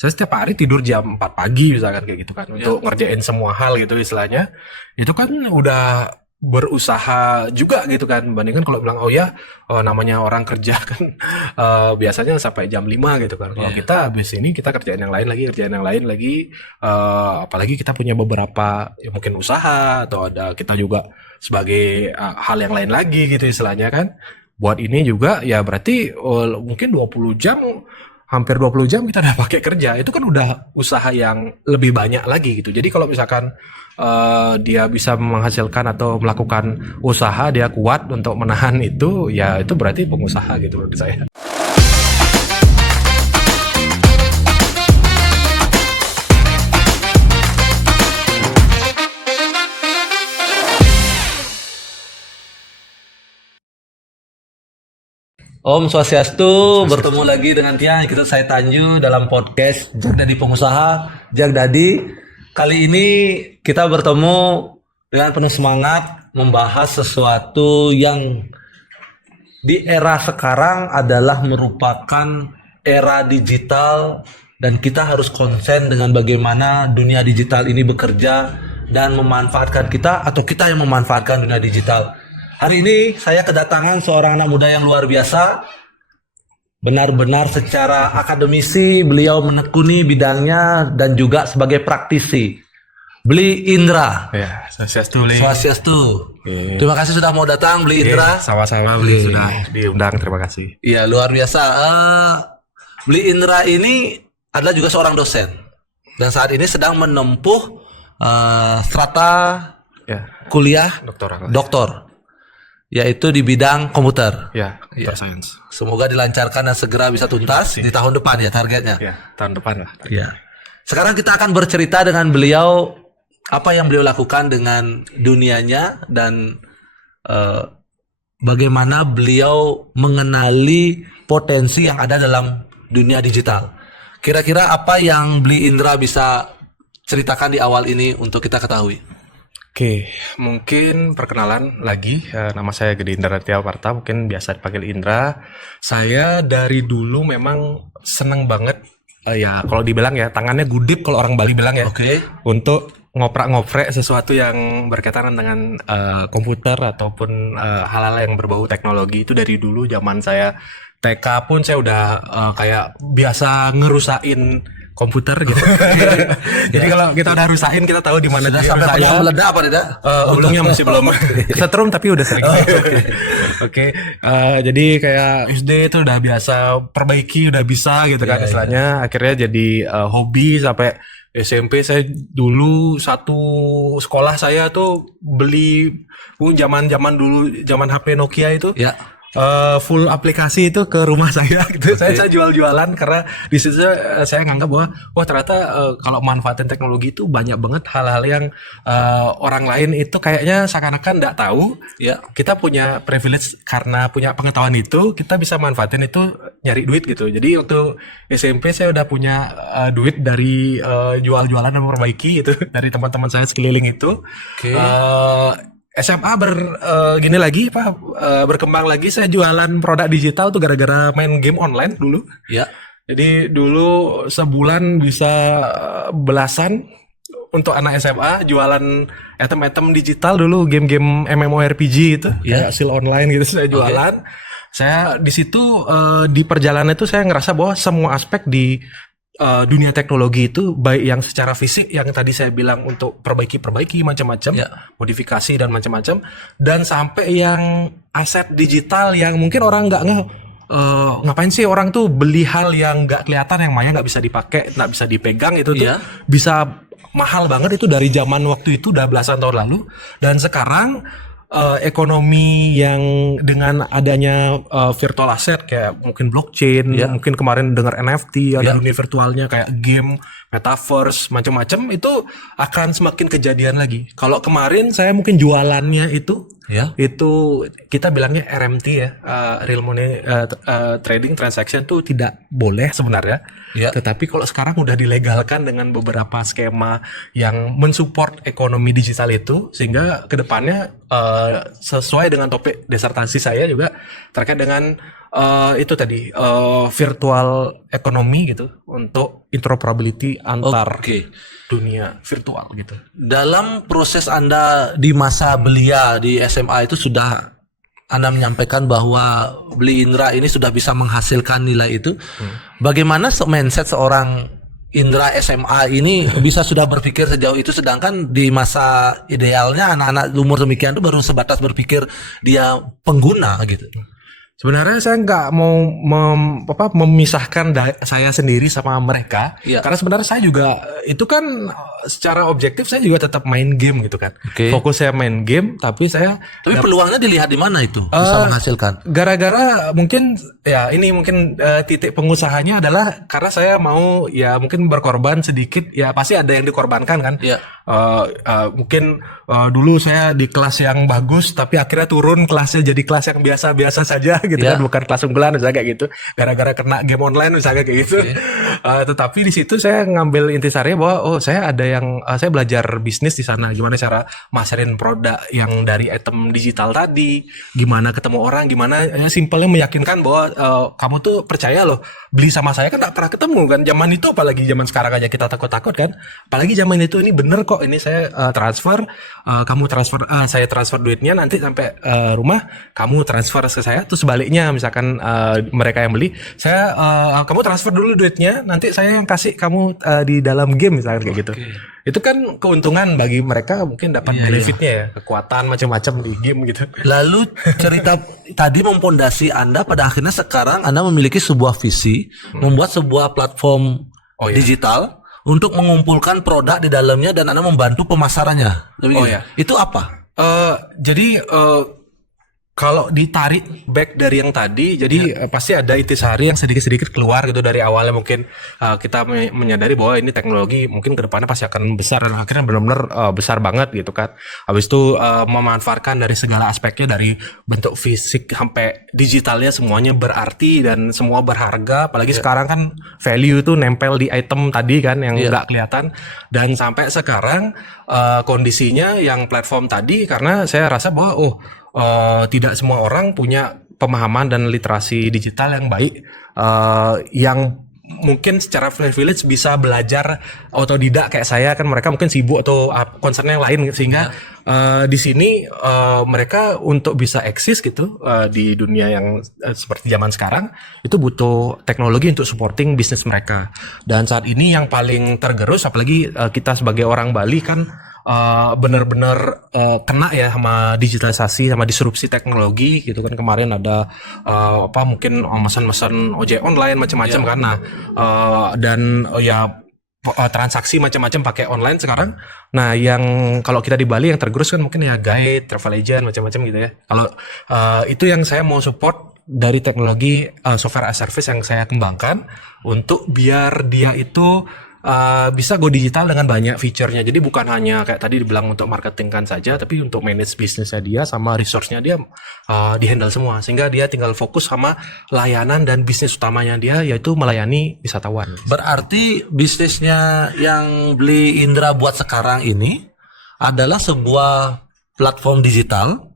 Saya setiap hari tidur jam 4 pagi misalkan kayak gitu kan untuk ngerjain semua hal gitu istilahnya. Itu kan udah berusaha juga gitu kan, bandingkan kalau bilang namanya orang kerja kan biasanya sampai jam 5 gitu kan. Kalau kita habis ini kita kerjain yang lain lagi, apalagi kita punya beberapa ya mungkin usaha atau ada kita juga sebagai hal yang lain lagi gitu istilahnya kan. Buat ini juga ya berarti mungkin 20 jam, hampir 20 jam kita udah pakai kerja. Itu kan udah usaha yang lebih banyak lagi gitu. Jadi kalau misalkan dia bisa menghasilkan atau melakukan usaha, dia kuat untuk menahan itu, ya itu berarti pengusaha gitu menurut saya. Om Swastiastu, bertemu lagi dengan Tiang. Saya Tanju dalam podcast Jag Dadi Pengusaha, Jag Dadi. Kali ini kita bertemu dengan penuh semangat membahas sesuatu yang di era sekarang adalah merupakan era digital dan kita harus konsen dengan bagaimana dunia digital ini bekerja dan memanfaatkan kita atau kita yang memanfaatkan dunia digital. Hari ini saya kedatangan seorang anak muda yang luar biasa. Benar-benar secara akademisi beliau menekuni bidangnya dan juga sebagai praktisi. Bli Indra. Ya, Swastiastu. Terima kasih sudah mau datang Bli Indra. Sama-sama Bli, sudah diundang, terima kasih. Iya, luar biasa. Bli Indra ini adalah juga seorang dosen. Dan saat ini sedang menempuh strata kuliah doktor. Yaitu di bidang komputer. Computer science. Semoga dilancarkan dan segera bisa tuntas di tahun depan ya targetnya. Ya, tahun depan lah. Ya. Sekarang kita akan bercerita dengan beliau apa yang beliau lakukan dengan dunianya dan bagaimana beliau mengenali potensi yang ada dalam dunia digital. Kira-kira apa yang Bli Indra bisa ceritakan di awal ini untuk kita ketahui? Oke, mungkin perkenalan lagi, nama saya Gede Indra Raditya Parta, mungkin biasa dipanggil Indra. Saya dari dulu memang seneng banget, ya kalau dibilang ya tangannya gudip kalau orang Bali bilang ya, untuk ngoprak-ngoprek sesuatu yang berkaitan dengan komputer ataupun hal-hal yang berbau teknologi. Itu dari dulu zaman saya TK pun saya udah kayak biasa ngerusain komputer gitu. Jadi kalau kita udah rusain kita tahu di mana dia sampai meledak apa tidak? Belumnya masih belum. Setrum tapi udah sering. Oke. Jadi kayak SD itu udah biasa perbaiki, udah bisa gitu kan istilahnya. Akhirnya jadi hobi sampai SMP. Saya dulu satu sekolah saya tuh beli zaman dulu zaman HP Nokia itu. Ya. Full aplikasi itu ke rumah saya gitu. Saya jual-jualan karena di situ saya nganggap bahwa ternyata kalau manfaatin teknologi itu banyak banget hal-hal yang orang lain itu kayaknya seakan-akan nggak tahu. Ya, kita punya privilege karena punya pengetahuan itu, kita bisa manfaatin itu nyari duit gitu. Jadi waktu SMP saya udah punya duit dari jual-jualan dan memperbaiki itu dari teman-teman saya sekeliling itu. SMA berkembang lagi, saya jualan produk digital tuh gara-gara main game online dulu. Ya. Jadi dulu sebulan bisa belasan untuk anak SMA jualan item-item digital dulu, game-game MMORPG itu, hasil online gitu saya jualan. Saya di situ di perjalanan itu saya ngerasa bahwa semua aspek di dunia teknologi itu, baik yang secara fisik yang tadi saya bilang untuk perbaiki macam-macam, modifikasi dan macam-macam, dan sampai yang aset digital yang mungkin orang nggak ngapain sih orang tuh beli hal yang nggak kelihatan, yang mainnya nggak bisa dipakai, nggak bisa dipegang, itu tuh bisa mahal banget. Itu dari zaman waktu itu udah belasan tahun lalu. Dan sekarang ekonomi yang dengan adanya virtual asset kayak mungkin blockchain, mungkin kemarin dengar NFT, ada dunia virtualnya kayak game, metaverse, macam-macam, itu akan semakin kejadian lagi. Kalau kemarin saya mungkin jualannya itu kita bilangnya RMT real money trading transaction tuh tidak boleh sebenarnya. Tetapi kalau sekarang udah dilegalkan dengan beberapa skema yang mensupport ekonomi digital itu, sehingga kedepannya sesuai dengan topik disertasi saya juga terkait dengan itu tadi virtual economy gitu untuk interoperability antar dunia virtual gitu. Dalam proses Anda di masa belia di SMA itu sudah Anda menyampaikan bahwa Beli Indra ini sudah bisa menghasilkan nilai itu. Bagaimana mindset seorang Indra SMA ini bisa sudah berpikir sejauh itu, sedangkan di masa idealnya anak-anak umur demikian itu baru sebatas berpikir dia pengguna gitu. Sebenarnya saya nggak mau memisahkan saya sendiri sama mereka, karena sebenarnya saya juga itu kan secara objektif saya juga tetap main game gitu kan. Fokus saya main game, tapi peluangnya dilihat di mana itu bisa menghasilkan? Gara-gara mungkin ya ini mungkin titik pengusahanya adalah karena saya mau ya mungkin berkorban sedikit, ya pasti ada yang dikorbankan kan. Mungkin dulu saya di kelas yang bagus tapi akhirnya turun kelasnya jadi kelas yang biasa-biasa saja gitu kan, bukan kelas unggulan misalnya kayak gitu, gara-gara kena game online misalnya kayak gitu. Tetapi di situ saya ngambil intisarinya bahwa saya ada yang saya belajar bisnis di sana, gimana cara masarin produk yang dari item digital tadi, gimana ketemu orang, gimana ya simpelnya meyakinkan bahwa kamu tuh percaya loh, beli sama saya kan tak pernah ketemu kan zaman itu, apalagi zaman sekarang aja kita takut-takut kan, apalagi zaman itu ini bener kok, ini saya transfer, kamu transfer, saya transfer duitnya, nanti sampai rumah kamu transfer ke saya, terus sebaliknya misalkan mereka yang beli, saya kamu transfer dulu duitnya, nanti saya yang kasih kamu di dalam game misalkan kayak gitu. Itu kan keuntungan bagi mereka, mungkin dapat benefitnya ya, kekuatan macam-macam di game gitu. Lalu cerita tadi mempondasi Anda pada akhirnya sekarang Anda memiliki sebuah visi membuat sebuah platform digital untuk mengumpulkan produk di dalamnya dan Anda membantu pemasarannya. Itu apa? Jadi kalau ditarik back dari yang tadi, jadi pasti ada intisari yang sedikit-sedikit keluar gitu dari awalnya, mungkin kita menyadari bahwa ini teknologi mungkin kedepannya pasti akan besar dan akhirnya benar-benar besar banget gitu kan. Habis itu memanfaatkan dari segala aspeknya, dari bentuk fisik sampai digitalnya, semuanya berarti dan semua berharga. Apalagi sekarang kan value itu nempel di item tadi kan yang nggak kelihatan. Dan sampai sekarang kondisinya yang platform tadi, karena saya rasa bahwa tidak semua orang punya pemahaman dan literasi digital yang baik, yang mungkin secara privilege bisa belajar otodidak kayak saya kan, mereka mungkin sibuk atau concern yang lain, sehingga di sini mereka untuk bisa eksis gitu di dunia yang seperti zaman sekarang itu butuh teknologi untuk supporting bisnis mereka. Dan saat ini yang paling tergerus, apalagi kita sebagai orang Bali kan benar-benar kena ya sama digitalisasi, sama disrupsi teknologi gitu kan. Kemarin ada mungkin pesan-pesan ojek online macam-macam kan. Nah, dan transaksi macam-macam pakai online sekarang. Nah, yang kalau kita di Bali yang tergerus kan mungkin ya guide, travel agent macam-macam gitu ya. Kalau itu yang saya mau support dari teknologi software as service yang saya kembangkan untuk biar dia itu bisa go digital dengan banyak fiturnya. Jadi bukan hanya kayak tadi dibilang untuk marketing kan saja, tapi untuk manage bisnisnya dia sama resource-nya dia di-handle semua, sehingga dia tinggal fokus sama layanan dan bisnis utamanya dia, yaitu melayani wisatawan. Berarti bisnisnya yang Beli Indra buat sekarang ini adalah sebuah platform digital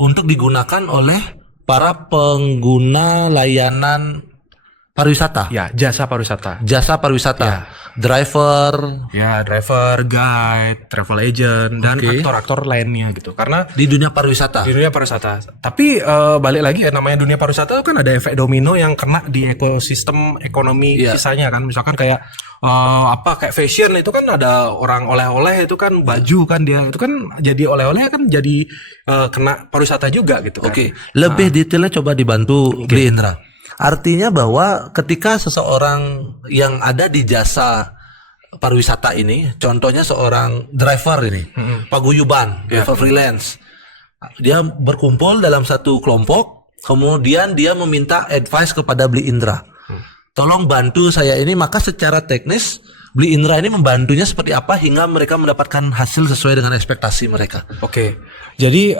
untuk digunakan oleh para pengguna layanan pariwisata. Ya, jasa pariwisata. Jasa pariwisata. Ya. Driver, guide, travel agent, dan aktor-aktor lainnya gitu. Karena di dunia pariwisata. Tapi balik lagi ya, namanya dunia pariwisata kan ada efek domino yang kena di ekosistem ekonomi sisanya kan. Misalkan kayak kayak fashion itu kan ada orang oleh-oleh, itu kan baju kan, dia itu kan jadi oleh-oleh kan jadi kena pariwisata juga gitu kan. Lebih detailnya coba dibantu Beli Indra. Artinya bahwa ketika seseorang yang ada di jasa pariwisata ini, contohnya seorang driver ini, paguyuban, driver freelance, dia berkumpul dalam satu kelompok, kemudian dia meminta advice kepada Beli Indra. Tolong bantu saya ini, maka secara teknis Beli Indra ini membantunya seperti apa hingga mereka mendapatkan hasil sesuai dengan ekspektasi mereka. Jadi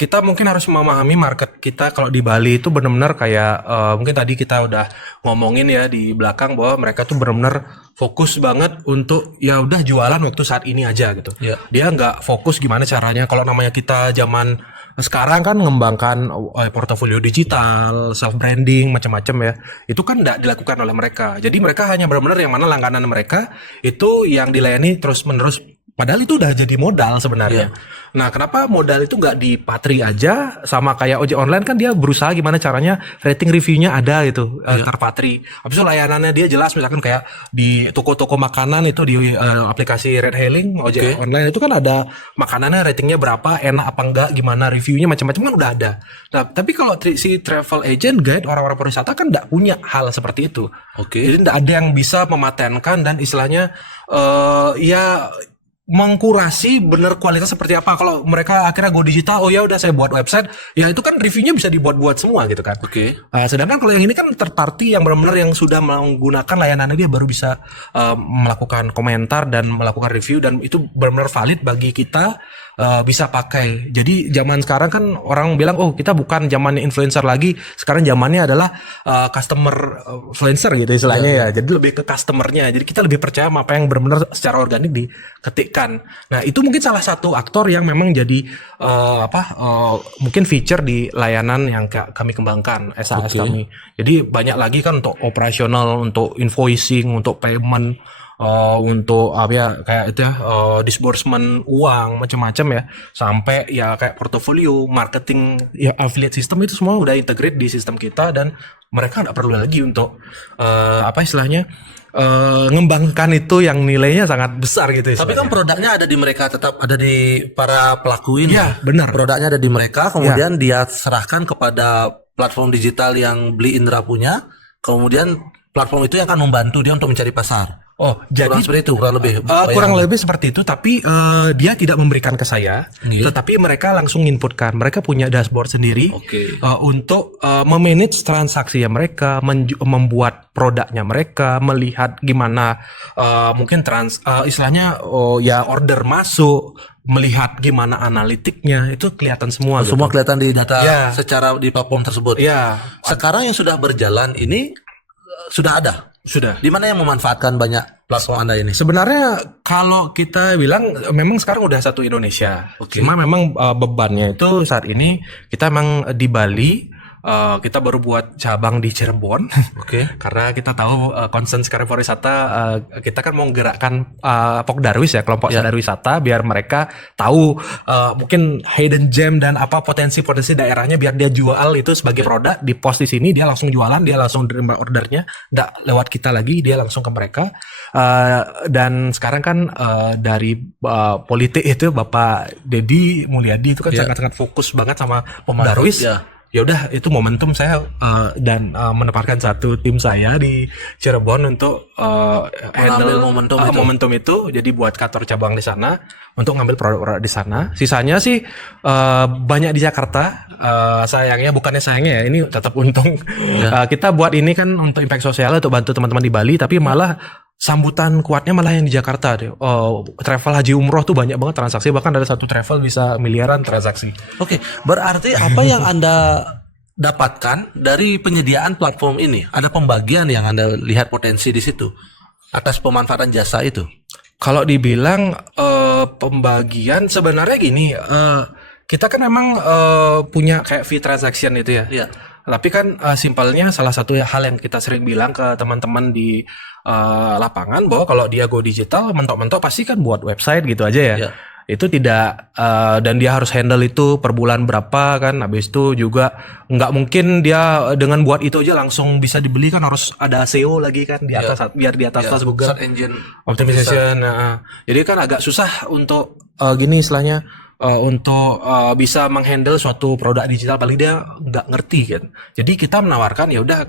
kita mungkin harus memahami market kita kalau di Bali itu benar-benar kayak mungkin tadi kita udah ngomongin ya di belakang bahwa mereka tuh benar-benar fokus banget untuk ya udah jualan waktu saat ini aja gitu. Dia nggak fokus gimana caranya. Kalau namanya kita zaman sekarang kan mengembangkan portofolio digital, self branding macam-macam ya. Itu kan tidak dilakukan oleh mereka. Jadi mereka hanya benar-benar yang mana langganan mereka itu yang dilayani terus-menerus. Padahal itu udah jadi modal sebenarnya. Nah, kenapa modal itu nggak dipatri aja sama kayak ojek online kan dia berusaha gimana caranya rating reviewnya ada gitu terpatri. Habis itu layanannya dia jelas misalkan kayak di toko-toko makanan itu di aplikasi Red Hailing ojek online itu kan ada makanannya ratingnya berapa, enak apa enggak, gimana reviewnya macam-macam kan udah ada. Nah, tapi kalau si travel agent guide orang-orang pariwisata kan nggak punya hal seperti itu. Jadi nggak ada yang bisa mematenkan dan istilahnya ya mengkurasi bener kualitas seperti apa. Kalau mereka akhirnya go digital, oh ya udah saya buat website, ya itu kan reviewnya bisa dibuat-buat semua gitu kan. Sedangkan kalau yang ini kan third party yang benar-benar yang sudah menggunakan layanannya dia baru bisa melakukan komentar dan melakukan review dan itu benar-benar valid bagi kita bisa pakai. Jadi zaman sekarang kan orang bilang oh kita bukan zamannya influencer lagi, sekarang zamannya adalah customer influencer gitu istilahnya ya. Jadi lebih ke customernya. Jadi kita lebih percaya sama apa yang benar-benar secara organik diketikkan. Nah itu mungkin salah satu aktor yang memang jadi mungkin feature di layanan yang kami kembangkan SAS kami. Jadi banyak lagi kan untuk operasional, untuk invoicing, untuk payment. Untuk kayak itu ya disbursement uang macam-macam ya sampai ya kayak portofolio marketing ya affiliate system itu semua udah integrate di sistem kita dan mereka nggak perlu lagi untuk ngembangkan itu yang nilainya sangat besar gitu. Tapi kan produknya ada di mereka, tetap ada di para pelaku ini. Ya benar. Produknya ada di mereka, kemudian dia serahkan kepada platform digital yang Beli Indra punya, kemudian platform itu yang akan membantu dia untuk mencari pasar. Jadi seperti itu kurang lebih seperti itu, tapi dia tidak memberikan ke saya, tetapi mereka langsung inputkan. Mereka punya dashboard sendiri untuk memanage transaksi ya mereka, membuat produknya mereka, melihat gimana mungkin istilahnya order masuk, melihat gimana analitiknya itu kelihatan semua. Semua kelihatan di data secara di platform tersebut. Sekarang yang sudah berjalan ini sudah ada. Sudah. Di mana yang memanfaatkan banyak platform Anda ini? Sebenarnya kalau kita bilang memang sekarang udah satu Indonesia. Cuma memang bebannya itu saat ini kita memang di Bali. Kita baru buat cabang di Cirebon, karena kita tahu concern sekarang pariwisata, kita kan mau menggerakkan Pokdarwis ya, kelompok sadar wisata, biar mereka tahu mungkin hidden gem dan apa potensi-potensi daerahnya, biar dia jual itu sebagai produk, di post di sini dia langsung jualan, dia langsung terima ordernya, nggak lewat kita lagi, dia langsung ke mereka. Dan sekarang kan dari politik itu Bapak Deddy Mulyadi itu kan sangat-sangat fokus banget sama Pokdarwis. Ya udah itu momentum saya dan menempatkan satu tim saya di Cirebon untuk handle momentum itu. Jadi buat kantor cabang di sana untuk ngambil produk-produk di sana. Sisanya sih banyak di Jakarta. Bukannya sayangnya ya, ini tetap untung. Kita buat ini kan untuk impact sosial untuk bantu teman-teman di Bali, tapi malah sambutan kuatnya malah yang di Jakarta deh. Travel haji umroh tuh banyak banget transaksi, bahkan ada satu travel bisa miliaran transaksi. Berarti apa yang Anda dapatkan dari penyediaan platform ini? Ada pembagian yang Anda lihat potensi di situ atas pemanfaatan jasa itu? Kalau dibilang pembagian sebenarnya gini, kita kan memang punya kayak fee transaction itu ya. Tapi kan simpelnya salah satu hal yang kita sering bilang ke teman-teman di lapangan bahwa kalau dia go digital mentok-mentok pasti kan buat website gitu aja ya. Itu tidak dan dia harus handle itu per bulan berapa kan. Habis itu juga nggak mungkin dia dengan buat itu aja langsung bisa dibeli, kan harus ada SEO lagi kan di atas biar di atas Google search engine optimization. Jadi kan agak susah untuk gini istilahnya. Untuk bisa menghandle suatu produk digital, paling dia nggak ngerti kan. Jadi kita menawarkan ya udah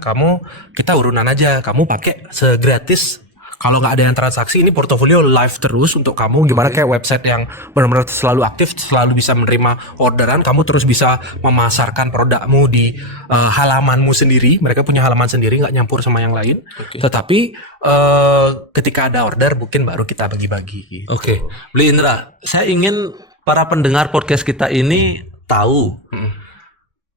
kita urunan aja, kamu pakai segratis. Kalau nggak ada yang transaksi, ini portofolio live terus untuk kamu. Gimana kayak website yang benar-benar selalu aktif, selalu bisa menerima orderan. Kamu terus bisa memasarkan produkmu di halamanmu sendiri. Mereka punya halaman sendiri, nggak nyampur sama yang lain. Tetapi ketika ada order, mungkin baru kita bagi-bagi. Beli Indra, saya ingin para pendengar podcast kita ini tahu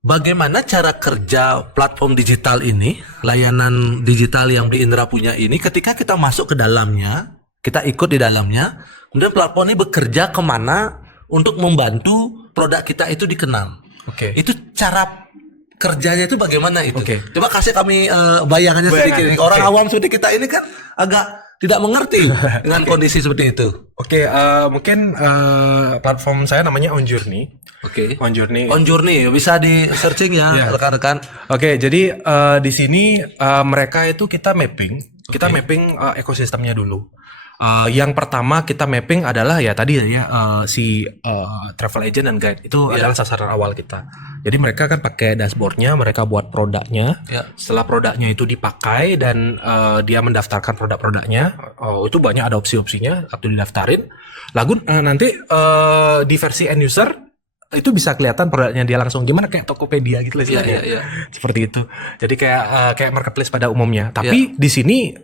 bagaimana cara kerja platform digital ini, layanan digital yang Beli Indra punya ini. Ketika kita masuk ke dalamnya, kita ikut di dalamnya, kemudian platform ini bekerja kemana untuk membantu produk kita itu dikenal. Oke. Itu cara kerjanya itu bagaimana itu? Oke. Coba kasih kami bayangannya sedikit. Orang awam seperti kita ini kan agak tidak mengerti dengan kondisi seperti itu. Oke, mungkin platform saya namanya On Journey. Oke. On Journey. On Journey bisa di searching ya rekan-rekan. Oke, jadi di sini mereka itu kita mapping, mapping ekosistemnya dulu. Yang pertama kita mapping adalah ya tadi ya si travel agent dan guide itu adalah sasaran awal kita. Jadi mereka kan pakai dashboardnya, mereka buat produknya. Setelah produknya itu dipakai dan dia mendaftarkan produk-produknya, itu banyak ada opsi-opsinya waktu didaftarin. Lalu nanti di versi end user itu bisa kelihatan produknya dia langsung gimana kayak Tokopedia gitu lah istilahnya. Seperti itu. Jadi kayak marketplace pada umumnya. Tapi di sini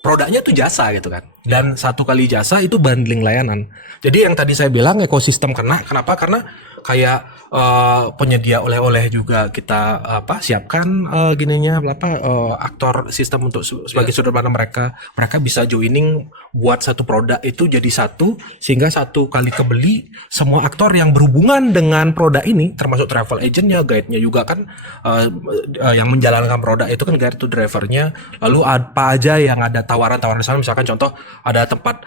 produknya tuh jasa gitu kan. Dan satu kali jasa itu bundling layanan. Jadi yang tadi saya bilang ekosistem kena. Kenapa? Karena kayak penyedia oleh-oleh juga kita siapkan aktor sistem untuk sebagai sudut pandang mereka bisa joining buat satu produk itu jadi satu, sehingga satu kali kebeli semua aktor yang berhubungan dengan produk ini termasuk travel agentnya, guide-nya juga kan yang menjalankan produk itu kan guide to drivernya. Lalu apa aja yang ada tawaran-tawaran di sana, misalkan contoh ada tempat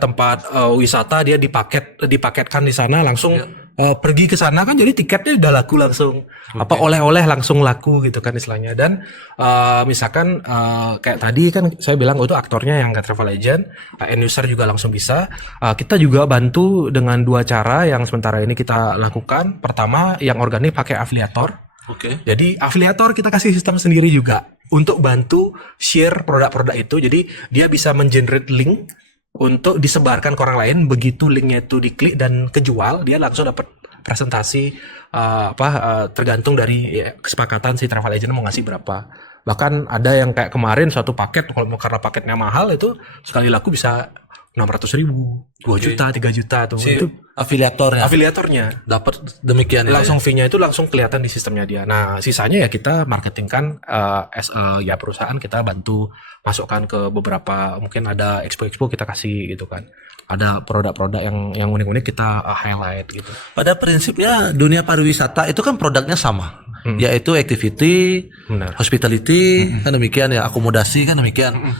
tempat wisata dia dipaketkan di sana langsung pergi ke sana kan, jadi tiketnya udah laku langsung. Oleh-oleh langsung laku gitu kan istilahnya. Dan misalkan kayak tadi kan saya bilang itu aktornya yang travel agent, end user juga langsung bisa. Kita juga bantu dengan dua cara yang sementara ini kita lakukan. Pertama yang organik pakai afiliator. Jadi afiliator kita kasih sistem sendiri juga untuk bantu share produk-produk itu. Jadi dia bisa mengenerate link untuk disebarkan ke orang lain. Begitu linknya itu diklik dan kejual, dia langsung dapat presentasi tergantung dari kesepakatan si travel agent mau ngasih berapa. Bahkan ada yang kayak kemarin suatu paket, kalau karena paketnya mahal itu sekali laku bisa 600.000, 2 juta, 3 juta tuh. Itu afiliatornya dapat demikian langsung fee-nya itu langsung kelihatan di sistemnya dia. Nah, sisanya ya kita marketingkan perusahaan kita bantu masukkan ke beberapa, mungkin ada expo kita kasih gitu kan. Ada produk-produk yang unik-unik kita highlight gitu. Pada prinsipnya dunia pariwisata itu kan produknya sama, yaitu activity, hospitality, kan demikian ya, akomodasi kan demikian.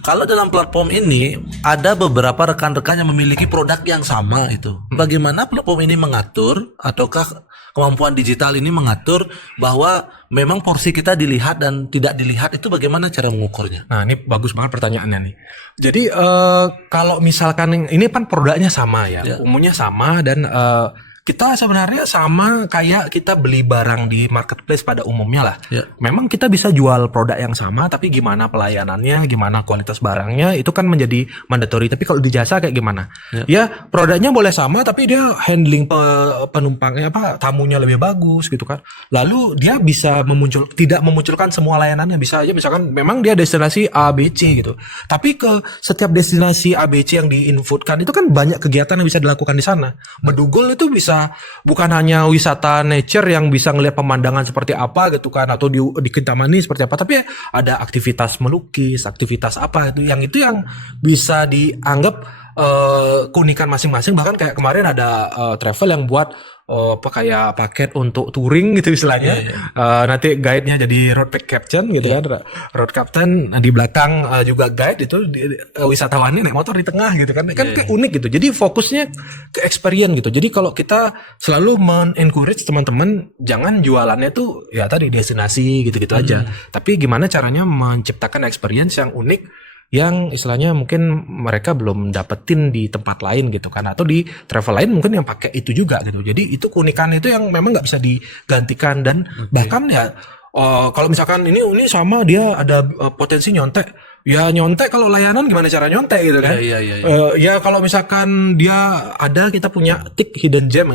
Kalau dalam platform ini ada beberapa rekan-rekan yang memiliki produk yang sama itu. Bagaimana platform ini mengatur, ataukah kemampuan digital ini mengatur bahwa memang porsi kita dilihat dan tidak dilihat, itu bagaimana cara mengukurnya? Nah, ini bagus banget pertanyaannya nih. Jadi kalau misalkan ini kan produknya sama ya, umumnya sama dan kita sebenarnya sama kayak kita beli barang di marketplace pada umumnya lah. Memang kita bisa jual produk yang sama, tapi gimana pelayanannya, gimana kualitas barangnya itu kan menjadi mandatory. Tapi kalau di jasa kayak gimana? Ya produknya boleh sama, tapi dia handling penumpangnya tamunya lebih bagus gitu kan. Lalu dia bisa tidak memunculkan semua layanannya, bisa aja misalkan memang dia destinasi A, B, C gitu. Tapi ke setiap destinasi A, B, C yang diinfoodkan itu kan banyak kegiatan yang bisa dilakukan di sana. Medugul itu bisa bukan hanya wisata nature yang bisa ngelihat pemandangan seperti apa gitu kan, atau di Kintamani seperti apa, tapi ada aktivitas melukis, aktivitas apa yang bisa dianggap keunikan masing-masing. Bahkan kayak kemarin ada travel yang buat kayak paket untuk touring gitu istilahnya. Nanti guide-nya jadi road captain gitu kan, road captain di belakang juga guide itu, wisatawannya naik motor di tengah gitu kan, kayak unik gitu. Jadi fokusnya ke experience gitu. Jadi kalau kita selalu men-encourage teman-teman jangan jualannya tuh ya tadi destinasi gitu-gitu aja, tapi gimana caranya menciptakan experience yang unik yang istilahnya mungkin mereka belum dapetin di tempat lain gitu kan, atau di travel lain mungkin yang pakai itu juga gitu. Jadi itu keunikan itu yang memang nggak bisa digantikan. Dan bahkan ya kalau misalkan ini sama dia ada potensi nyontek, ya nyontek kalau layanan gimana cara nyontek gitu kan. Ya kalau misalkan dia ada, kita punya tik hidden gem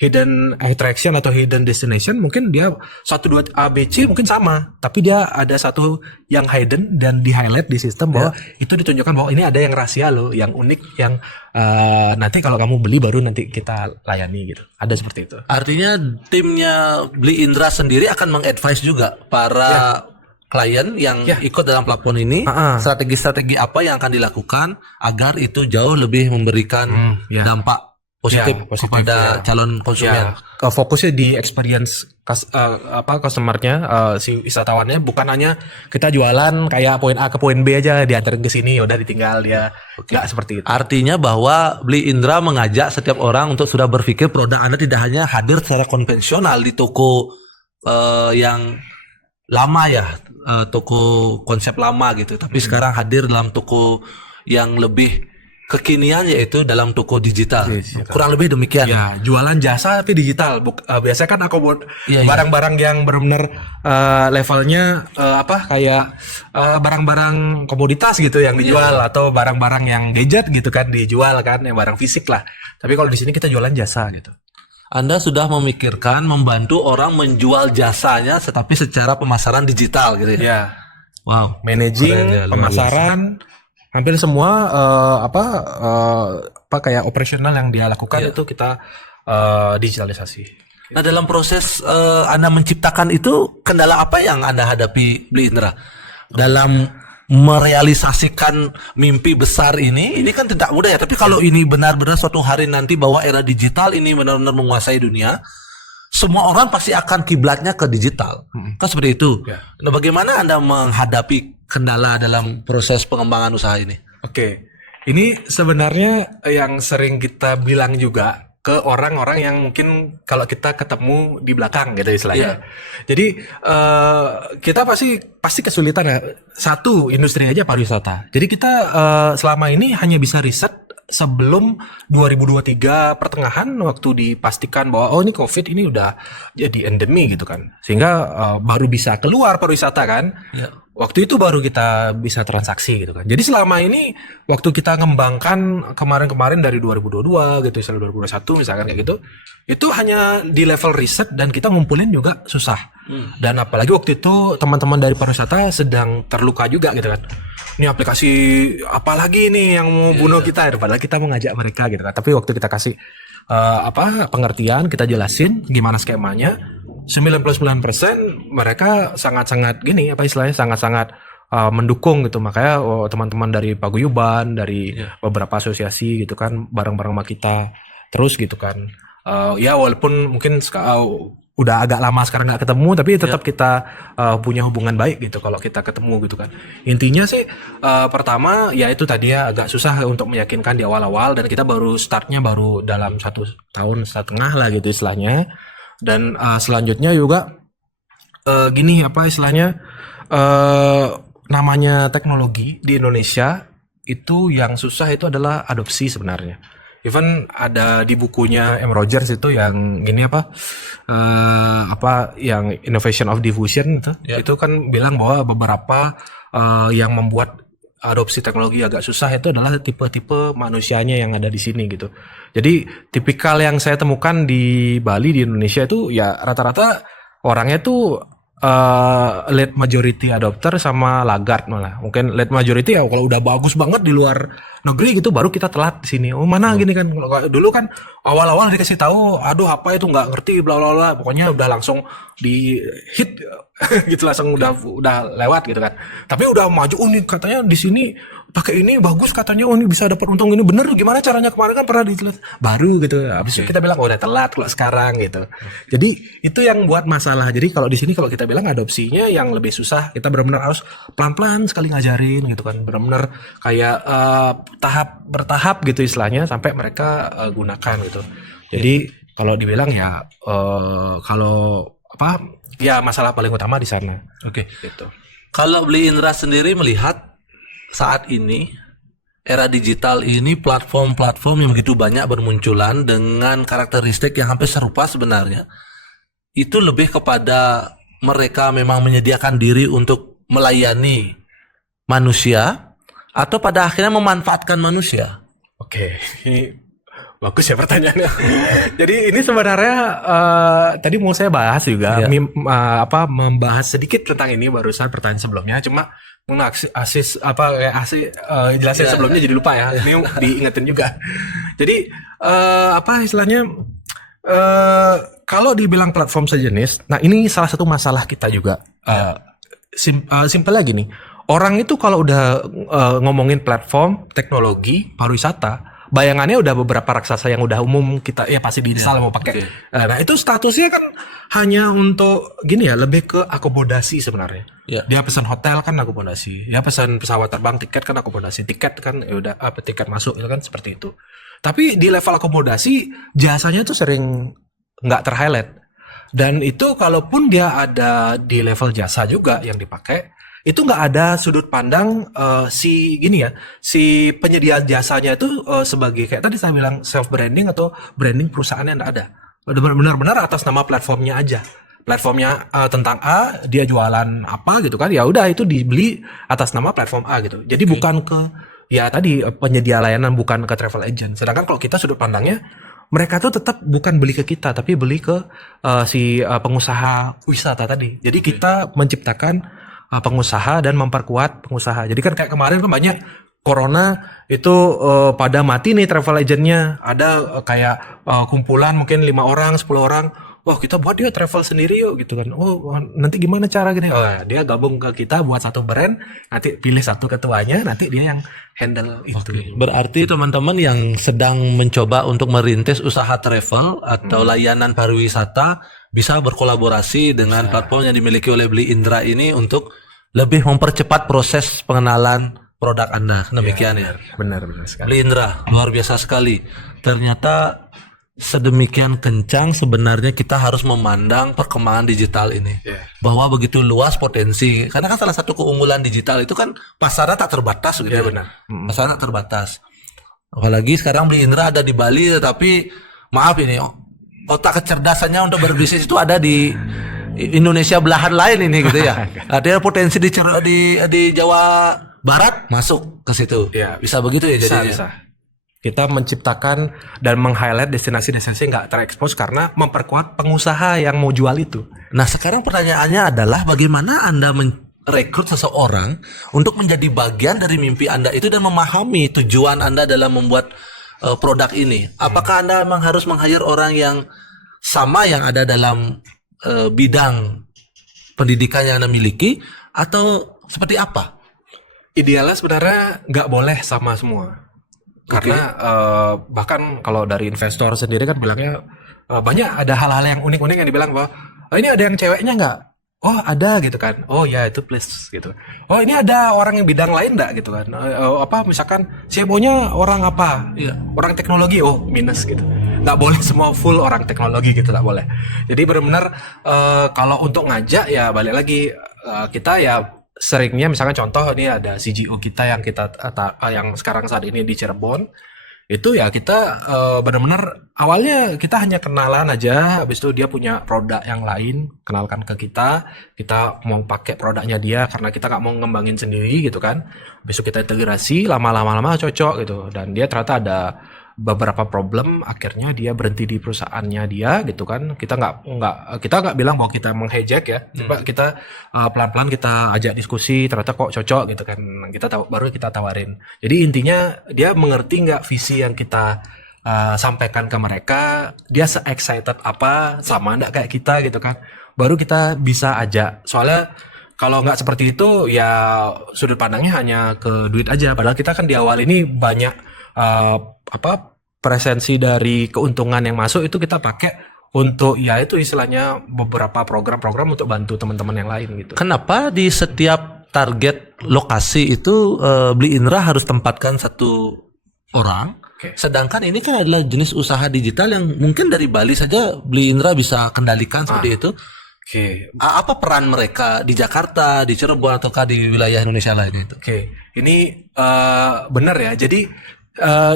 hidden attraction atau hidden destination, mungkin dia 1, 2 A, B, C mungkin sama, tapi dia ada satu yang hidden dan di highlight di sistem bahwa itu ditunjukkan bahwa ini ada yang rahasia loh, yang unik, yang nanti kalau kamu beli baru nanti kita layani gitu. Ada seperti itu. Artinya timnya Beli Indra sendiri akan mengadvise juga para klien yang ikut dalam platform ini, strategi-strategi apa yang akan dilakukan agar itu jauh lebih memberikan dampak positif, Ya, positif, kepada ya. calon konsumen. Fokusnya di experience customernya, si wisatawannya, bukan hanya kita jualan kayak poin A ke poin B aja diantar ke sini udah ditinggal dia. Nggak seperti itu. Artinya bahwa Beli Indra mengajak setiap orang untuk sudah berpikir produk Anda tidak hanya hadir secara konvensional di toko yang lama ya, toko konsep lama gitu, tapi sekarang hadir dalam toko yang lebih kekinian, yaitu dalam toko digital. Kurang lebih demikian. Ya, jualan jasa tapi digital. Biasanya kan aku buat Iya, barang-barang yang benar-benar levelnya kayak barang-barang komoditas gitu yang dijual, atau barang-barang yang gadget gitu kan dijual kan, yang barang fisik lah. Tapi kalau di sini kita jualan jasa gitu. Anda sudah memikirkan membantu orang menjual jasanya, tetapi secara pemasaran digital gitu ya. Ya, Wow. managing, Keren ya, luar pemasaran, hampir semua kayak operasional yang dia lakukan itu kita digitalisasi. Nah, dalam proses Anda menciptakan itu, kendala apa yang Anda hadapi, Beli Indra? Dalam merealisasikan mimpi besar ini kan tidak mudah ya. Tapi kalau ini benar-benar suatu hari nanti bahwa era digital ini benar-benar menguasai dunia, semua orang pasti akan kiblatnya ke digital. Kan seperti itu. Ya. Nah, bagaimana Anda menghadapi kendala dalam proses pengembangan usaha ini? Oke, ini sebenarnya yang sering kita bilang juga ke orang-orang yang mungkin kalau kita ketemu di belakang gitu istilahnya. Jadi kita pasti kesulitan ya. Satu, industri aja pariwisata. Jadi kita selama ini hanya bisa riset sebelum 2023 pertengahan, waktu dipastikan bahwa ini COVID ini udah jadi endemi gitu kan. Sehingga baru bisa keluar pariwisata kan. Waktu itu baru kita bisa transaksi gitu kan. Jadi selama ini waktu kita ngembangkan kemarin-kemarin dari 2022 gitu, misalnya 2021 misalkan kayak gitu, itu hanya di level riset dan kita ngumpulin juga susah. Dan apalagi waktu itu teman-teman dari pariwisata sedang terluka juga gitu kan. Ini aplikasi apa lagi nih yang mau bunuh kita, padahal kita mengajak mereka gitu kan. Tapi waktu kita kasih pengertian, kita jelasin gimana skemanya, 99% mereka sangat-sangat sangat-sangat mendukung gitu. Makanya teman-teman dari paguyuban, dari beberapa asosiasi gitu kan, bareng-bareng sama kita terus gitu kan. Ya walaupun mungkin udah agak lama sekarang nggak ketemu, tapi tetap kita punya hubungan baik gitu kalau kita ketemu gitu kan. Intinya sih pertama ya itu tadi ya, agak susah untuk meyakinkan di awal-awal, dan kita startnya baru dalam 1,5 tahun lah gitu istilahnya. Dan selanjutnya juga namanya teknologi di Indonesia itu yang susah itu adalah adopsi sebenarnya. Even ada di bukunya M. Rogers itu yang yang Innovation of Diffusion itu kan bilang bahwa beberapa yang membuat adopsi teknologi agak susah itu adalah tipe-tipe manusianya yang ada di sini gitu. Jadi tipikal yang saya temukan di Bali, di Indonesia itu ya rata-rata orangnya tuh late majority adopter sama laggard malah. Mungkin late majority ya kalau udah bagus banget di luar negeri gitu baru kita telat di sini. Mana gini kan. Kalau dulu kan awal-awal dikasih tahu, aduh apa itu nggak ngerti bla bla bla. Pokoknya udah langsung di hit gitu, langsung udah lewat gitu kan. Tapi udah maju, nih katanya di sini pakai ini bagus katanya, ini bisa dapat untung ini, bener gimana caranya, kemarin kan pernah ditelat baru gitu. Habis itu kita bilang udah telat kalau sekarang gitu. Jadi itu yang buat masalah. Jadi kalau di sini kalau kita bilang adopsinya yang lebih susah, kita benar-benar harus pelan-pelan sekali ngajarin gitu kan. Benar-benar kayak tahap bertahap gitu istilahnya sampai mereka gunakan gitu. Jadi kalau dibilang ya ya masalah paling utama di sana. Oke. Gitu. Kalau Beli Indra sendiri melihat saat ini era digital ini, platform-platform yang begitu banyak bermunculan dengan karakteristik yang hampir serupa sebenarnya, itu lebih kepada mereka memang menyediakan diri untuk melayani manusia atau pada akhirnya memanfaatkan manusia? Oke, ini bagus ya pertanyaannya. Jadi ini sebenarnya tadi mau saya bahas juga, membahas sedikit tentang ini barusan pertanyaan sebelumnya. Cuma jelasin sebelumnya jadi lupa ya. Ini diingetin juga. Jadi istilahnya kalau dibilang platform sejenis, nah ini salah satu masalah kita juga. Simpel lagi nih. Orang itu kalau udah ngomongin platform teknologi pariwisata, bayangannya udah beberapa raksasa yang udah umum kita ya pasti diinstal mau pakai. Nah, itu statusnya kan hanya untuk gini ya, lebih ke akomodasi sebenarnya. Dia pesan hotel kan akomodasi, dia pesan pesawat terbang, tiket kan akomodasi, tiket kan ya udah apa tiket masuk itu kan seperti itu. Tapi di level akomodasi jasanya tuh sering nggak ter-highlight. Dan itu kalaupun dia ada di level jasa juga yang dipakai, itu nggak ada sudut pandang si penyedia jasanya itu sebagai kayak tadi saya bilang self branding atau branding perusahaannya nggak ada. Benar-benar atas nama platformnya aja. Platformnya tentang A, dia jualan apa gitu kan? Ya udah itu dibeli atas nama platform A gitu. Jadi bukan ke ya tadi penyedia layanan, bukan ke travel agent. Sedangkan kalau kita sudut pandangnya mereka tuh tetap bukan beli ke kita, tapi beli ke pengusaha wisata tadi. Jadi kita menciptakan pengusaha dan memperkuat pengusaha. Jadi kan kayak kemarin kan banyak corona itu pada mati nih travel agentnya. Ada kayak kumpulan mungkin 5 orang, 10 orang. Wah kita buat dia travel sendiri yuk gitu kan. Oh nanti gimana cara gini? Oh dia gabung ke kita buat satu brand. Nanti pilih satu ketuanya. Nanti dia yang handle itu. Berarti teman-teman yang sedang mencoba untuk merintis usaha travel atau layanan pariwisata bisa berkolaborasi dengan platform yang dimiliki oleh Beli Indra ini untuk lebih mempercepat proses pengenalan produk Anda. Demikian ya. Benar sekali. Beli Indra luar biasa sekali. Ternyata sedemikian kencang sebenarnya kita harus memandang perkembangan digital ini, bahwa begitu luas potensi. Karena kan salah satu keunggulan digital itu kan pasarnya tak terbatas gitu. Ya benar. Pasarnya tak terbatas. Apalagi sekarang Beli Indra ada di Bali, tapi maaf ini otak kecerdasannya untuk berbisnis itu ada di Indonesia belahan lain ini gitu ya. Ada potensi di Jawa Barat masuk ke situ. Ya. Bisa begitu ya jadinya. Bisa. Kita menciptakan dan meng-highlight destinasi-destinasi yang nggak terekspos karena memperkuat pengusaha yang mau jual itu. Nah sekarang pertanyaannya adalah bagaimana Anda merekrut seseorang untuk menjadi bagian dari mimpi Anda itu dan memahami tujuan Anda dalam membuat produk ini. Apakah Anda memang harus meng-hire orang yang sama yang ada dalam bidang pendidikan yang Anda miliki atau seperti apa? Idealnya sebenarnya nggak boleh sama semua. Karena bahkan kalau dari investor sendiri kan bilangnya banyak ada hal-hal yang unik-unik yang dibilang bahwa ini ada yang ceweknya nggak? Oh ada gitu kan? Oh ya itu plus gitu. Oh ini ada orang yang bidang lain nggak gitu kan? Apa misalkan CMO-nya orang apa? Orang teknologi, oh minus gitu. Nggak boleh semua full orang teknologi gitu, nggak boleh. Jadi benar-benar kalau untuk ngajak ya balik lagi kita ya seringnya misalkan contoh ini ada CGO kita yang yang sekarang saat ini di Cirebon itu ya kita benar-benar awalnya kita hanya kenalan aja, habis itu dia punya produk yang lain kenalkan ke kita mau pakai produknya dia karena kita nggak mau ngembangin sendiri gitu kan, habis itu kita integrasi lama-lama cocok gitu dan dia ternyata ada beberapa problem, akhirnya dia berhenti di perusahaannya dia gitu kan. Kita nggak bilang bahwa kita menghijack ya, coba kita pelan-pelan kita ajak diskusi, ternyata kok cocok gitu kan, baru kita tawarin. Jadi intinya dia mengerti nggak visi yang kita sampaikan ke mereka, dia se-excited apa, sama nggak kayak kita gitu kan, baru kita bisa ajak. Soalnya kalau nggak seperti itu ya sudut pandangnya hanya ke duit aja, padahal kita kan di awal ini banyak presensi dari keuntungan yang masuk itu kita pakai untuk ya itu istilahnya beberapa program-program untuk bantu teman-teman yang lain gitu. Kenapa di setiap target lokasi itu Beli Indra harus tempatkan satu orang? Sedangkan ini kan adalah jenis usaha digital yang mungkin dari Bali saja Beli Indra bisa kendalikan seperti itu. Apa peran mereka di Jakarta, di Cirebon ataukah di wilayah Indonesia lain itu? Ini benar ya. Jadi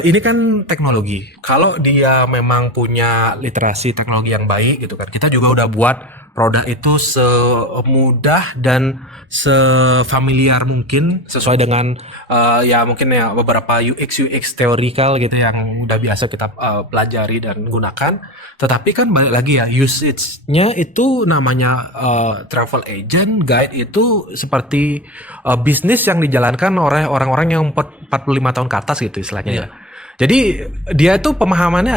ini kan teknologi. Kalau dia memang punya literasi teknologi yang baik gitu kan, kita juga udah buat produk itu semudah dan sefamiliar mungkin sesuai dengan ya mungkin ya beberapa UX teorikal gitu yang udah biasa kita pelajari dan gunakan. Tetapi kan balik lagi ya, usage-nya itu namanya travel agent, guide itu seperti bisnis yang dijalankan oleh orang-orang yang 45 tahun ke atas gitu istilahnya ya. Jadi dia tuh pemahamannya